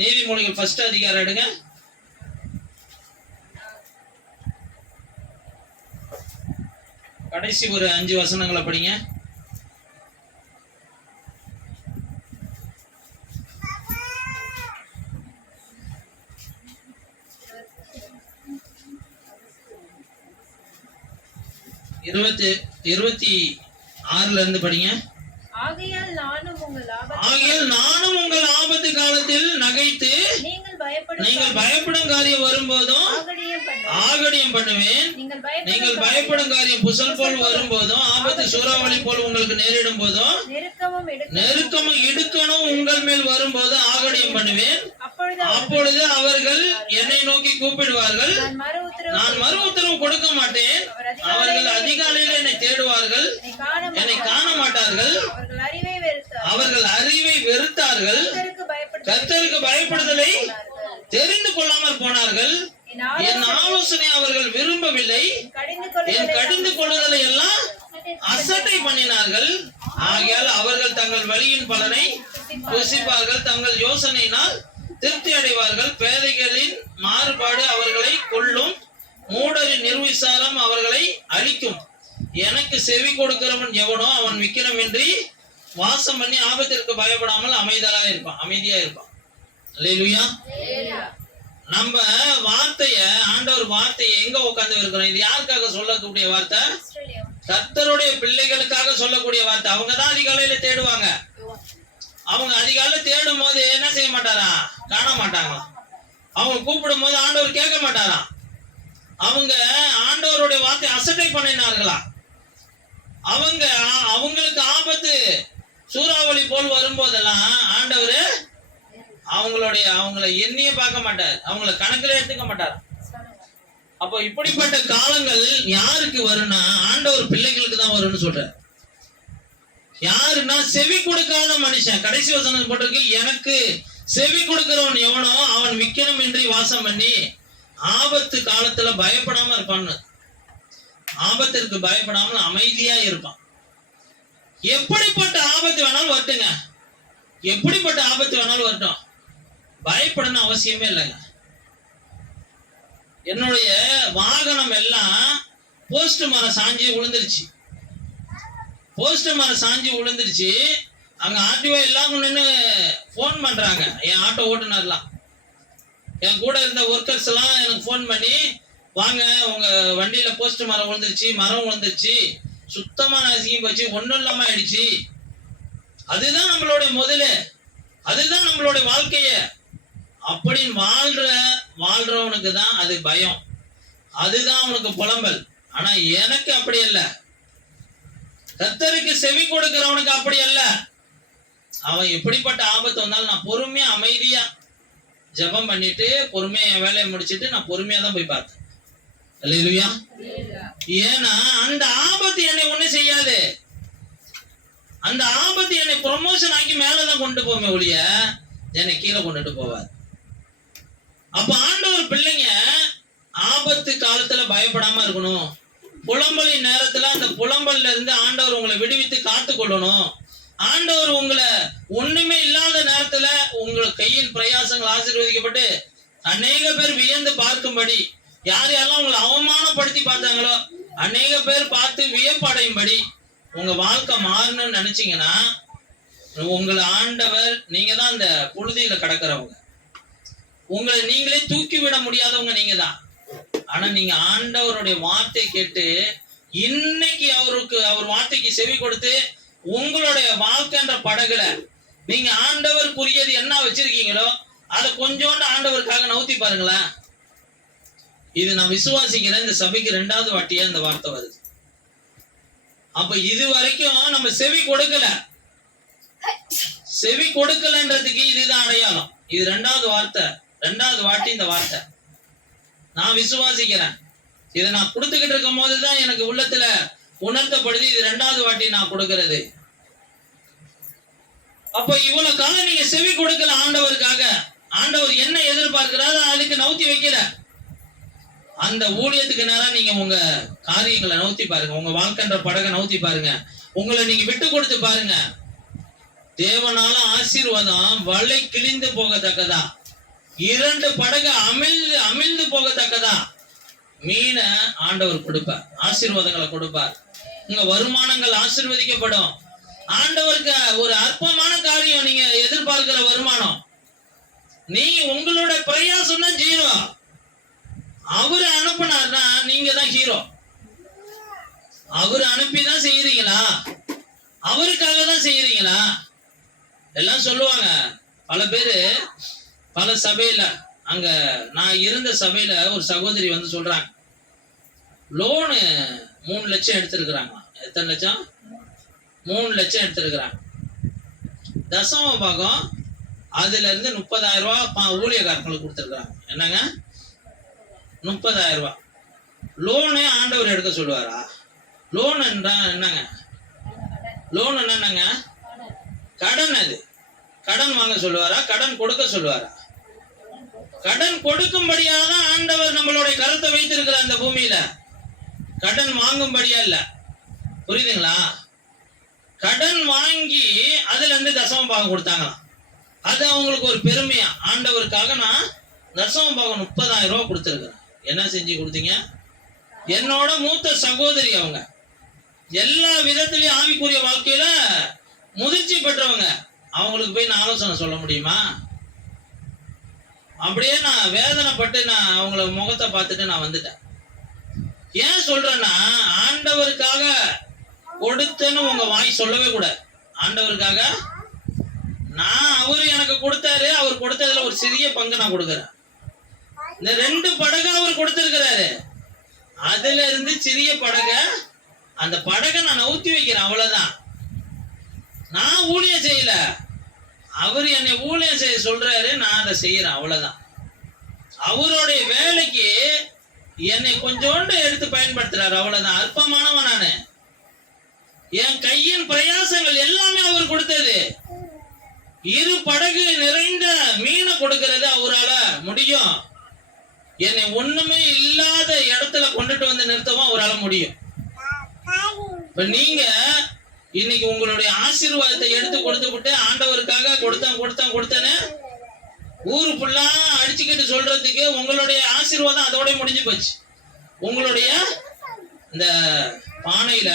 நீதிமொழிகள் ஃபர்ஸ்ட் அதிகாரம் எடுங்க. கடைசி ஒரு 5 வசனங்களை படிங்க. இருபத்தி 6ல இருந்து படிங்க. ஆகையால் நானும் உங்கள் ஆபத்து காலத்தில் நகைத்து நீங்கள் பயப்படும் காரியம் வரும்போதும் ஆகடியம் பண்ணுவேன். நீங்கள் பயப்படும் காரியம் புசல் போல் வரும்போதும் ஆபத்து சூறாவளி போல் உங்களுக்கு நேரிடும் போதும் நெருக்கமும் இடுக்கணும் உங்கள் மேல் வரும்போது ஆகடியம் பண்ணுவேன். அப்பொழுது அவர்கள் என்னை நோக்கி கூப்பிடுவார்கள், நான் மறு உத்தரவு கொடுக்க மாட்டேன். அவர்கள் அதிகாலையில் என்னை தேடுவார்கள், என்னை காண மாட்டார்கள். அவர்கள் அறிவை வெறுத்தார்கள், கர்த்தருக்கு பயப்படுதலை தெரிந்து கொள்ளாமல் போனார்கள். என் ஆலோசனை அவர்கள் விரும்பவில்லை, என் கடிந்து கொள்ளுதலை எல்லாம் அசட்டை பண்ணினார்கள். ஆகையால் அவர்கள் தங்கள் வழியின் பலனை ருசிப்பார்கள், தங்கள் யோசனையினால் திருப்தி அடைவார்கள். பேதைகளின் மாறுபாடு அவர்களை கொல்லும், மூடரின் நிர்விசாரம் அவர்களை அழிக்கும். எனக்கு செவி கொடுக்கிறவன் எவனோ அவன் விக்கிரமின்றி வாசம் பண்ணி ஆபத்திற்கு பயப்படாமல் அமைதியா இருப்பான். அல்லேலூயா. நம்ம வார்த்தைய ஆண்டவர் வார்த்தையை எங்க உட்கார்ந்து இருக்கிறோம்? இது யாருக்காக சொல்லக்கூடிய வார்த்தை? கர்த்தருடைய பிள்ளைகளுக்காக சொல்லக்கூடிய வார்த்தை. அவங்க தான் அதிகாலையில தேடுவாங்க. அவங்க அதிகாலையில தேடும் போது என்ன செய்ய மாட்டாரா? காண மாட்டாங்களாம். அவங்க கூப்பிடும் போது ஆண்டவர் கேட்க மாட்டாராம். அவங்க ஆண்டவருடைய வார்த்தை அசட்டை பண்ணினார்களா? அவங்களுக்கு ஆபத்து சூறாவளி போல் வரும்போதெல்லாம் ஆண்டவரு அவங்களை எண்ணியே பார்க்க மாட்டார், அவங்கள கணக்கில் எடுத்துக்க மாட்டார். அப்போ இப்படிப்பட்ட காலங்கள் யாருக்கு வரும்னா ஆண்டவர் பிள்ளைகளுக்கு தான் வரும்னு சொல்றார். யாருன்னா செவி கொடுக்காத மனுஷன். கடைசி வசனம் போட்டிருக்கு, எனக்கு செவி கொடுக்கிறவன் எவனோ அவன் விக்கிரம் இன்றி வாசம் பண்ணி ஆபத்து காலத்துல பயப்படாம இருப்பான். ஆபத்திற்கு பயப்படாமல் அமைதியா இருப்பான். எப்படிப்பட்ட ஆபத்து வேணாலும் வரட்டுங்க, எப்படிப்பட்ட ஆபத்து வேணாலும் வரட்டும், பயப்படணும் அவசியமே இல்லைங்க. என்னுடைய வாகனம் எல்லாம் போஸ்ட் மரம் சாஞ்சி விழுந்துருச்சு. அங்க ஆர்டிஓ எல்லாம் நின்று போன் பண்றாங்க. என் ஆட்டோ ஓட்டுநர்லாம், என் கூட இருந்த ஒர்க்கர்ஸ் எல்லாம் எனக்கு போன் பண்ணி, வாங்க உங்க வண்டியில போஸ்ட் மரம் விழுந்துருச்சு, சுத்தமா நசுங்கி போச்சு, ஒண்ணும் இல்லாம ஆயிடுச்சு. அதுதான் நம்மளுடைய முதல்ல, அதுதான் நம்மளுடைய வாழ்க்கைய. அப்படின்னு வாழ்றவனுக்கு தான் அது பயம், அதுதான் அவனுக்கு புலம்பல். ஆனா எனக்கு அப்படி அல்ல. கர்த்தருக்கு செவி கொடுக்கிறவனுக்கு அப்படி அல்ல. அவன் எப்படிப்பட்ட ஆபத்து வந்தாலும் நான் பொறுமையா அமைதியா ஜெபம் பண்ணிட்டு பொறுமையா என் வேலையை முடிச்சிட்டு நான் பொறுமையா தான் போய் பார்த்தேன். அல்லேலூயா. ஏன்னா அந்த ஆபத்து என்னை ஒண்ணு செய்யாது. அந்த ஆபத்து என்னை ப்ரொமோஷன் ஆக்கி மேலதான் கொண்டு போமே ஒழிய என்னை கீழே கொண்டுட்டு போவார். அப்ப ஆண்டவர் பிள்ளைங்க ஆபத்து காலத்துல பயப்படாம இருக்கணும். புலம்பலின் நேரத்துல அந்த புலம்பல்ல இருந்து ஆண்டவர் உங்களை விடுவித்து காத்து கொள்ளணும். ஆண்டவர் உங்களை ஒண்ணுமே இல்லாத நேரத்துல உங்களை கையின் பிரயாசங்கள் ஆசீர்வதிக்கப்பட்டு அநேக பேர் வியந்து பார்க்கும்படி யார் யாரெல்லாம் உங்களை அவமானப்படுத்தி பார்த்தாங்களோ அநேக பேர் பார்த்து வியப்படையும்படி உங்க வாழ்க்கை மாறணும்னு நினைச்சீங்கன்னா உங்களை ஆண்டவர், நீங்க தான் அந்த புழுதியில கிடக்கிறவங்க. உங்களை நீங்களே தூக்கி விட முடியாதவங்க நீங்க தான். ஆனா நீங்க ஆண்டவருடைய வார்த்தை கேட்டு இன்னைக்கு அவர் வார்த்தைக்கு செவி கொடுத்து உங்களுடைய வாழ்க்கைன்ற படகுல நீங்க ஆண்டவருக்குரியது என்ன வச்சிருக்கீங்களோ அதை கொஞ்சோண்டு ஆண்டவருக்காக நவுத்தி பாருங்களேன். இது நான் விசுவாசிக்கிறேன். இந்த சபைக்கு 2வது வாட்டியா இந்த வார்த்தை வருது. அப்ப இது வரைக்கும் நம்ம செவி கொடுக்கலன்றதுக்கு இதுதான் அடையாளம். இது 2வது வார்த்தை, 2வது வாட்டி இந்த வார்த்தை நான் விசுவாசிக்கிறேன். இதை நான் கொடுத்துக்கிட்டு இருக்கும் போதுதான் எனக்கு உள்ளத்துல உணர்த்தப்படுது. இது 2வது வாட்டி நான் கொடுக்கிறது. அப்ப இவ்வளவு காலம் நீங்க செவி கொடுக்கல ஆண்டவருக்காக. ஆண்டவர் என்ன எதிர்பார்க்கிறாரோ அதுக்கு நவுத்தி வைக்கல. அந்த ஊழியத்துக்கு நேரம் நீங்க உங்க காரியங்களை நவுத்தி பாருங்க. உங்க வாழ்க்கைன்ற படகை நவுத்தி பாருங்க. உங்களை நீங்க விட்டு கொடுத்து பாருங்க. தேவனால ஆசீர்வாதம் வலை கிழிந்து போகத்தக்கதா, 2 படகு அமிழ்ந்து போகத்தக்கதா மீனை ஆண்டவர் கொடுப்பார். ஆசீர்வாதங்களை கொடுப்பார். உங்க வருமானங்கள் ஆசீர்வதிக்கப்படும். ஆண்டவருக்கு ஒரு அற்பமான காரியம் நீங்க எதிர்பார்க்கிற வருமானம். நீ உங்களோட பிரயாசம் தான் ஜீரோ. அவரு அனுப்பினார்னா நீங்க தான் ஹீரோ. அவரு அனுப்பிதான் செய்யறீங்களா? அவருக்காக தான் செய்யறீங்களா? எல்லாம் சொல்லுவாங்க. பல பேரு பல சபையில, அங்க நான் இருந்த சபையில ஒரு சகோதரி வந்து சொல்றாங்க, லோனு 3 லட்சம் எடுத்திருக்கிறாங்க. எத்தனை லட்சம்? 3 லட்சம் எடுத்திருக்கிறாங்க. தசம பாகம் அதுல இருந்து 30,000 ரூபாய் ஊழியக்காரங்களுக்கு கொடுத்துருக்காங்க. என்னங்க? 30,000 ரூபாய் லோனு ஆண்டவர் எடுக்க சொல்லுவாரா? லோன் என்றா என்னங்க? லோன் என்னங்க? கடன். அது கடன் வாங்க சொல்லுவாரா? கடன் கொடுக்க சொல்லுவாரா? கடன் கொடுக்கும்படியாக தான் ஆண்டவர் நம்மளுடைய கருத்தை வைத்திருக்கிற அந்த பூமியில. கடன் வாங்கும்படியா இல்ல. புரியுதுங்களா? கடன் வாங்கி அதுல இருந்து தசம பாகம் கொடுத்தாங்களாம். அது அவங்களுக்கு ஒரு பெருமையா. ஆண்டவருக்காக நான் தசம பாகம் 30,000 ரூபாய் கொடுத்துருக்கிறேன். என்ன செஞ்சு கொடுத்தீங்க? என்னோட மூத்த சகோதரி. அவங்க எல்லா விதத்திலையும் ஆவிக்குரிய வாழ்க்கையில முதிர்ச்சி பெற்றவங்க. அவங்களுக்கு போய் நான் ஆலோசனை சொல்ல முடியுமா? அப்படியே நான் வேதனைப்பட்டு நான் அவங்கள முகத்தை பார்த்துட்டு நான் வந்துட்டேன். ஏன் சொல்றேன்னா, ஆண்டவருக்காக கொடுத்தேன்னு உங்க வாய் சொல்லவே கூடாது. ஆண்டவருக்காக அவரு எனக்கு கொடுத்தாரு, அவர் கொடுத்ததுல ஒரு சிறிய பங்கு நான் கொடுக்குறேன். இந்த 2 படகு அவர் கொடுத்திருக்கிறாரு. அதுல இருந்து சிறிய படக, அந்த படகை நான் நவுத்தி வைக்கிறேன். அவ்வளவுதான். நான் ஊழியம் செய்யல, அவர் என்னை ஊழியம் செய்ய சொல்றாரு, நான் அதை செய்யறேன். அவ்வளவுதான். அவருடைய வேலைக்கு என்னை கொஞ்சோண்டு எடுத்து பயன்படுத்துறாரு. அவ்வளவுதான். அற்பமானவன் நானு. என் கையின் பிரயாசங்கள் எல்லாமே அவர் கொடுத்தது. 2 படகு நிறைந்த மீனை கொடுக்கிறது அவரால முடியும். என்னை ஒண்ணுமே இல்லாத இடத்துல கொண்டுட்டு வந்து நிறுத்தவும் அவரால முடியும். இப்ப நீங்க இன்னைக்கு உங்களுடைய ஆசீர்வாதத்தை எடுத்து கொடுத்து விட்டு ஆண்டவருக்காக கொடுத்தேன்னு ஊரு ஃபுல்லா அடிச்சுக்கிட்டு சொல்றதுக்கு உங்களுடைய ஆசீர்வாதம் அதோட முடிஞ்சு போச்சு. உங்களுடைய இந்த பானையில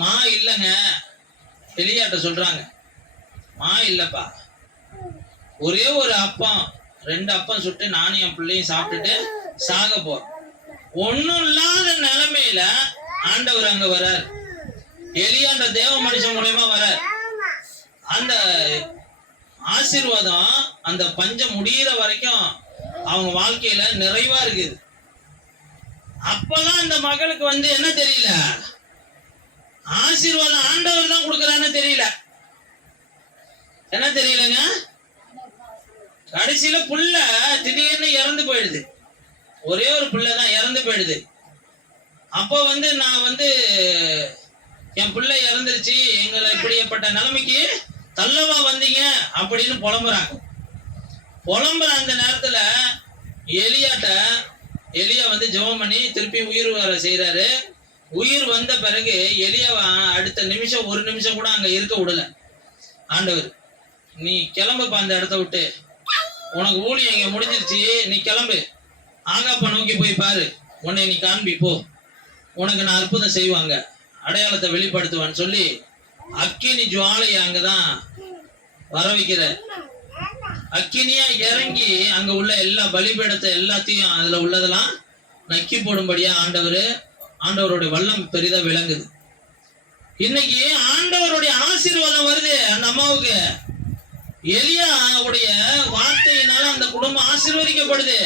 மா இல்லைங்க, எலியாட்ட சொல்றாங்க, மா இல்லப்பா, ஒரே ஒரு அப்பம் 2 அப்பம் சுட்டு நானும் என் பிள்ளையும் சாப்பிட்டுட்டு சாக போறோம். ஒண்ணும் இல்லாத நிலைமையில ஆண்டவர் அங்க வர்றார். எலியான்ற தேவ மனுஷன் மூலமா வர்றார். அந்த ஆசீர்வாதம் அந்த பஞ்சம் முடியிற வரைக்கும் அவங்க வாழ்க்கையில நிறைவா இருக்குது. அப்பதான் இந்த மகளுக்கு வந்து என்ன தெரியல, ஆசீர்வாதம் ஆண்டவர் தான் கொடுக்கறான்னு தெரியல. என்ன தெரியலங்க? கடைசியில புள்ள திடீர்னு இறந்து போயிடுது. ஒரே ஒரு பிள்ளைதான் இறந்து போயிடுது. அப்போ வந்து நான் வந்து என் பிள்ளை இறந்துருச்சு, எங்களை இப்படிப்பட்ட நிலைமைக்கு தள்ளவா வந்தீங்க அப்படின்னு புலம்புறாங்க. புலம்புற அந்த நேரத்துல எலியா வந்து ஜெபம் பண்ணி திருப்பி உயிர் வர செய்யறாரு. உயிர் வந்த பிறகு எலியாவை அடுத்த நிமிஷம் 1 நிமிஷம் கூட அங்க இருக்க விடல ஆண்டவர். நீ கிளம்புப்பா அந்த இடத்த விட்டு, உனக்கு ஊழியம் இங்க முடிஞ்சிருச்சு, நீ கிளம்பு, ஆகாப்ப நோக்கி போய் பாரு, உன்னை நீ காண்பி போ, உனக்கு நான் அற்புதம் செய்வாங்க, அடையாளத்தை வெளிப்படுத்துவான்னு சொல்லி அக்கினி ஜுவாலையை அங்கதான் வர வைக்கிற. அக்கினியா இறங்கி அங்க உள்ள எல்லா பலிபீடத்தை எல்லாத்தையும் அதுல உள்ளதெல்லாம் நக்கி போடும்படியா ஆண்டவருடைய வல்லம் பெரிதா விளங்குது. இன்னைக்கு ஆண்டவருடைய ஆசீர்வாதம் வருது அந்த அம்மாவுக்கு. எலியாவுடைய வார்த்தையினால அந்த குடும்பம் ஆசீர்வதிக்கப்படுது.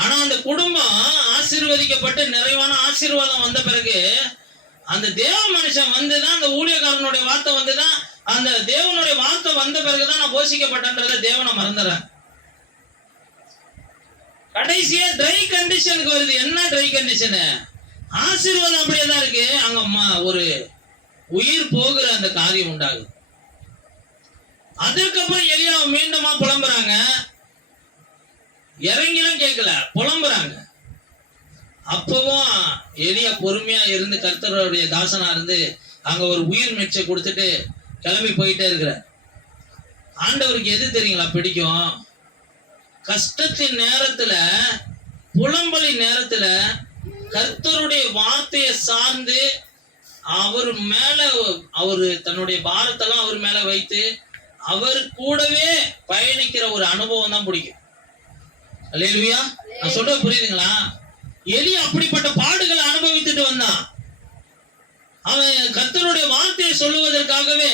ஆனா அந்த குடும்பம் ஆசீர்வதிக்கப்பட்டு நிறைவான ஆசீர்வாதம் வந்த பிறகு அந்த தேவ மனுஷன் வந்துதான், அந்த ஊழியக்காரனுடைய வார்த்தை வந்துதான், அந்த தேவனுடைய வார்த்தை வந்த பிறகுதான் நான் போஷிக்கப்பட்டேன்றத தேவனை மறந்துறேன். கடைசியா ட்ரை கண்டிஷனுக்கு வருது. என்ன ட்ரை கண்டிஷனு? ஆசீர்வாதம் அப்படியே தான் இருக்கு, அங்க ஒரு உயிர் போகிற அந்த காரியம் உண்டாகுது. அதற்கப்புறம் எலியா மீண்டுமா புலம்புறாங்க. இறங்கிலும் கேட்கல, புலம்புறாங்க. அப்பவும் எலியா பொறுமையா இருந்து கர்த்தருடைய தாசனா இருந்து அங்க ஒரு உயிர் மீட்சை கொடுத்துட்டு கிளம்பி போயிட்டே இருக்கிற. ஆண்டவருக்கு எது தெரியுங்களா பிடிக்கும்? கஷ்டத்தின் நேரத்துல, புலம்பலி நேரத்துல கர்த்தருடைய வார்த்தையை சார்ந்து அவர் மேல அவரு தன்னுடைய பாரத்தெல்லாம் அவர் மேல வைத்து அவர் கூடவே பயணிக்கிற ஒரு அனுபவம் தான் பிடிக்கும். அல்லேலூயா. நான் சொல்றது புரியுதுங்களா? எலியா அப்படிப்பட்ட பாடுகளை அனுபவித்துட்டு வந்தான். அவன் கர்த்தருடைய வார்த்தையை சொல்லுவதற்காகவே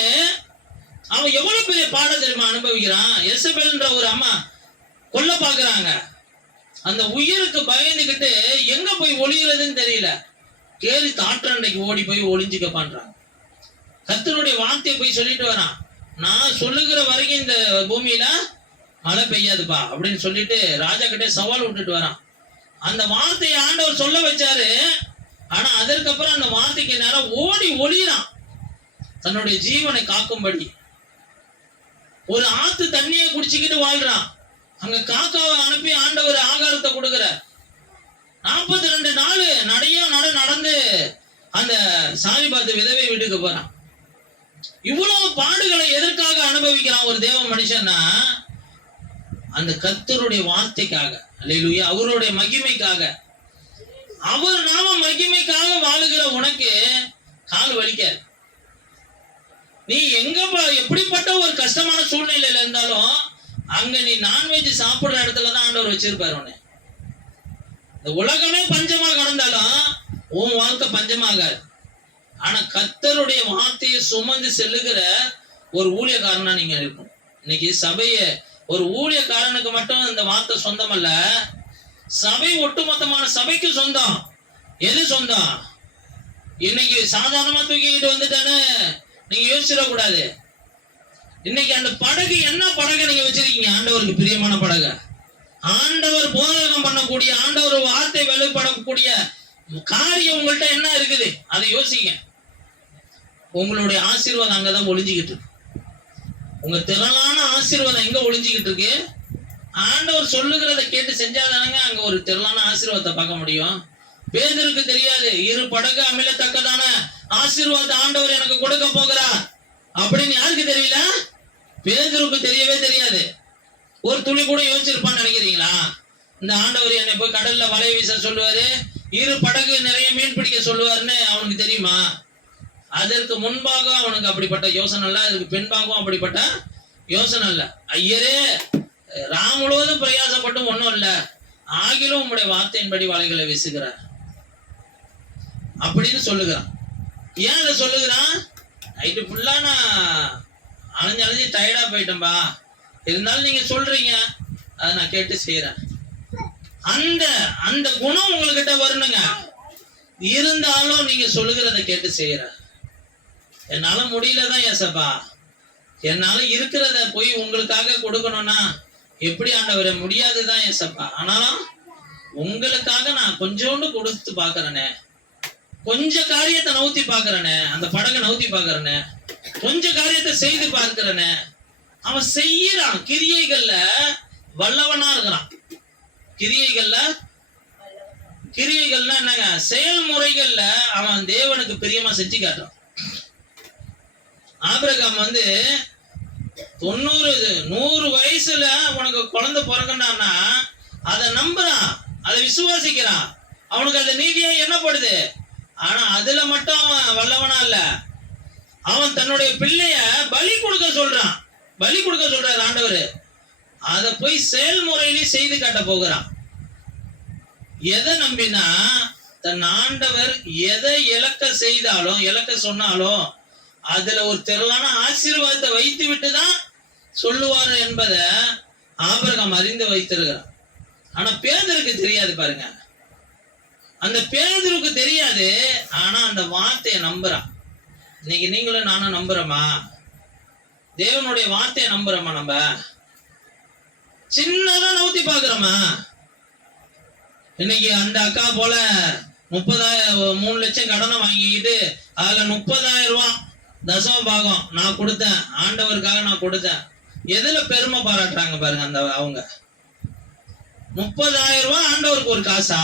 அவன் எவ்வளவு பெரிய பாடம் தெரியுமா அனுபவிக்கிறான். எசபெல்ன்ற ஒரு அம்மா கொல்ல பாக்குறாங்க. அந்த உயிருக்கு பயந்துகிட்டு எங்க போய் ஒளிகிறதுன்னு தெரியல, கேரி தாற்றண்டைக்கு ஓடி போய் ஒளிஞ்சுக்க பண்றாங்க. கர்த்தருடைய வார்த்தையை போய் சொல்லிட்டு வரான், நான் சொல்லுகிற வரைக்கும் இந்த பூமியில மழை பெய்யாதுப்பா அப்படின்னு சொல்லிட்டு ராஜா கிட்டே சவால் விட்டுட்டு வரான். அந்த வார்த்தையை ஆண்டவர் சொல்ல வச்சாரு. ஆனா அதற்கப்புறம் அந்த வார்த்தைக்கு நேரம் ஓடி ஒளிறான் தன்னுடைய ஜீவனை காக்கும்படி. ஒரு ஆத்து தண்ணியை குடிச்சுக்கிட்டு வாழ்றான். அங்க காக்காவை அனுப்பி ஆண்டவர் ஆகாரத்தை கொடுக்கிற. 42 நாள் நடந்து அந்த சாரிபாத்து விதவை வீட்டுக்கு போறான். இவ்வளவு பாடுகளை எதற்காக அனுபவிக்கிறான் ஒரு தேவ மனுஷன்னா? அந்த கர்த்தருடைய வார்த்தைக்காக, அல்லேலூயா, அவருடைய மகிமைக்காக. அவர் நாம மகிமைக்காக வாழுகிற உனக்கு கால் வலிக்காது. நீ எங்க எப்படிப்பட்ட ஒரு கஷ்டமான சூழ்நிலையில இருந்தாலும் அங்க நீ நான்வெஜ் சாப்பிடுற இடத்துலதான் ஆண்டவர் வச்சிருப்பாரு உன்னை. இந்த உலகமே பஞ்சமா கடந்தாலும் உன் வாழ்க்கை பஞ்சமாகாது. ஆனா கர்த்தருடைய வார்த்தையை சுமந்து செல்லுகிற ஒரு ஊழியக்காரனா நீங்க இருக்கும். இன்னைக்கு சபைய ஒரு ஊழியக்காரனுக்கு மட்டும் இந்த வார்த்தை சொந்தம் அல்ல, சபை ஒட்டுமொத்தமான சபைக்கு சொந்தம். எது சொந்தம்? இன்னைக்கு சாதாரணமா தூக்கிட்டு வந்துட்டானு நீங்க யோசிச்சிடக்கூடாது. இன்னைக்கு அந்த படகு என்ன படகு நீங்க வச்சிருக்கீங்க? ஆண்டவருக்கு பிரியமான படகு. ஆண்டவர் போதகம் பண்ணக்கூடிய, ஆண்டவர் வார்த்தை வெளிப்படக்கூடிய காரியம் உங்கள்கிட்ட என்ன இருக்குது அதை யோசிங்க. உங்களுடைய ஆசீர்வாதம் அங்கதான் ஒளிஞ்சுக்கிட்டு இருக்கு. உங்க திரளான ஆசீர்வாதம் எங்க ஒளிஞ்சுக்கிட்டு இருக்கு? ஆண்டவர் சொல்லுகிறத கேட்டு செஞ்சாதானங்க அங்க ஒரு திரளான ஆசீர்வாதத்தை பார்க்க முடியும். பேதுருக்கு தெரியாது, 2 படகு அமிழத்தக்கதான ஆசீர்வாதத்தை ஆண்டவர் எனக்கு கொடுக்க போகிறார் அப்படின்னு. யாருக்கு தெரியல? பேதுருக்கு தெரியவே தெரியாது. ஒரு துளி கூட யோசிச்சிருப்பான்னு நினைக்கிறீங்களா? இந்த ஆண்டவர் என்னை போய் கடல்ல வலை வீச சொல்லுவாரு, 2 படகு நிறைய மீன் பிடிக்க சொல்லுவாருன்னு அவனுக்கு தெரியுமா? அதற்கு முன்பாக அவனுக்கு அப்படிப்பட்ட யோசனை இல்ல, அதுக்கு பின்பாகவும் அப்படிப்பட்ட யோசனை இல்ல. ஐயரே, ராம் முழுவதும் பிரயாசப்பட்டும் ஒண்ணும் இல்ல, ஆகிலும் உங்களுடைய வார்த்தையின்படி வலைகளை வீசுகிறார் அப்படின்னு சொல்லுகிறான். ஏன் அதை சொல்லுகிறான்? நைட்டு ஃபுல்லா நான் அலைஞ்சு டயர்டா போயிட்டேன்பா, இருந்தாலும் நீங்க சொல்றீங்க, அதை நான் கேட்டு செய்யறேன். அந்த அந்த குணம் உங்ககிட்ட வரணுங்க. இருந்தாலும் நீங்க சொல்லுகிறத கேட்டு செய்யற. என்னால முடியலதான் ஏசப்பா, என்னால இருக்கிறத போய் உங்களுக்காக கொடுக்கணும்னா எப்படி ஆண்டவரே? முடியாதுதான் ஏசப்பா. ஆனாலும் உங்களுக்காக நான் கொஞ்சோண்டு கொடுத்து பாக்குறேனே, கொஞ்ச காரியத்தை நவுத்தி பாக்குறேனே, அந்த படகை நவுத்தி பாக்குறேனே, கொஞ்ச காரியத்தை செய்து பார்க்கிறேனே. அவன் செய்யறான், கிரியைகள்ல வல்லவனா இருக்கிறான். கிரியைகள்னா என்னங்க? செயல்முறைகள்ல அவன் தேவனுக்கு பிரியமா செஞ்சு காட்டுறான். ஆபிரகாம் 90 100 வயசுல உனக்கு குழந்தை பிறக்கண்டான்னா அதை நம்புறான், அதை விசுவாசிக்கிறான், அவனுக்கு அந்த நீதியா எண்ணப்படுது. ஆனா அதுல மட்டும் அவன் வல்லவனா இல்ல. அவன் தன்னுடைய பிள்ளைய பலி கொடுக்க சொல்றான், பலி கொடுக்க சொல்றாரு ஆண்டவர். அதை போய் செயல்முறையிலே செய்து காட்ட போகிறான். எதை நம்பினா, தன் ஆண்டவர் எதை இழக்க செய்தாலும் இழக்க சொன்னாலும் அதுல ஒரு திரளான ஆசீர்வாதத்தை வைத்து விட்டுதான் சொல்லுவாரு என்பதை ஆபிரகாம் அறிந்து வைத்திருக்கிறான். ஆனா பேதுருக்கு தெரியாது பாருங்க. அந்த பேதுருக்கு தெரியாது. ஆனா அந்த வார்த்தையை நம்புறான். இன்னைக்கு நீங்களும் நானும் நம்புறோமா? தேவனுடைய வார்த்தையை நம்புறோமா? நம்ம சின்னதா நவுத்தி பாக்குறோமா? இன்னைக்கு அந்த அக்கா போல 3 லட்சம் கடனை வாங்கிக்கிட்டு அதுல 30,000 ரூபாய் தசம பாகம் நான் கொடுத்தேன், ஆண்டவருக்காக நான் கொடுத்தேன். எதுல பெருமை பாராட்டுறாங்க பாருங்க அந்த அவங்க. 30,000 ரூபாய் ஆண்டவருக்கு ஒரு காசா?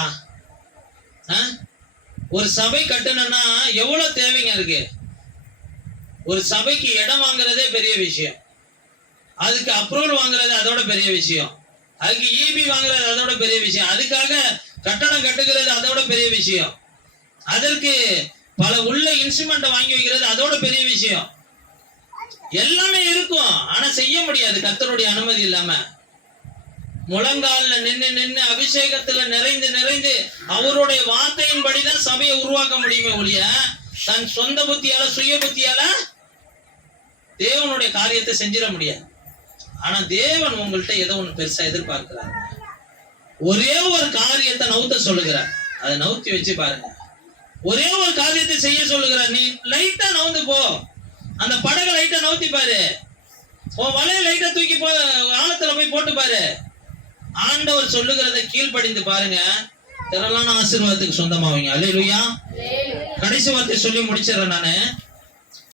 ஒரு சபை கட்டணும்னா எவ்வளவு தேவைங்க இருக்கு. ஒரு சபைக்கு இடம் வாங்குறதே பெரிய விஷயம், அதுக்கு அப்ரூவல் வாங்குறது அதோட பெரிய விஷயம், அதுக்கு ஈபி வாங்குறது அதோட பெரிய விஷயம், அதுக்காக கட்டடம் கட்டுகிறது அதோட பெரிய விஷயம், அதற்கு பல உள்ள இன்ஸ்ட்ருமெண்ட் வாங்கி வைக்கிறது அதோட பெரிய விஷயம். எல்லாமே இருக்கும், ஆனா செய்ய முடியாது கர்த்தருடைய அனுமதி இல்லாம. முழங்கால்ல நின்று அபிஷேகத்துல நிறைந்து அவருடைய வார்த்தையின்படிதான் சபையை உருவாக்க முடியுமே ஒழிய தன் சொந்த புத்தியால சுய புத்தியால தேவனுடைய காரியத்தை செஞ்சிட முடியாது. ஆனா தேவன் உங்கள்கிட்ட ஏதோ ஒண்ணு பெருசா எதிர்பார்க்கிறார். ஒரே ஒரு காரியத்தை நவுத்த சொல்லுகிறார், அதை நவுத்தி வச்சு பாருங்க. ஒரே ஒரு காரியத்தை செய்ய சொல்லுகிறார், நீ லைட்டா நவுந்து போ, அந்த படகு லைட்டா நவுத்தி பாரு, உன் வலைய லைட்டா தூக்கி போ, ஆழத்துல போய் போட்டு பாரு. ஆண்டவர் சொல்லுகிறத கீழ்ப்படிந்து பாருங்க, திரளான ஆசீர்வாதத்துக்கு சொந்தமாவீங்க. அல்லேலூயா. கடைசி வார்த்தை சொல்லி முடிச்சிடறேன் நானு.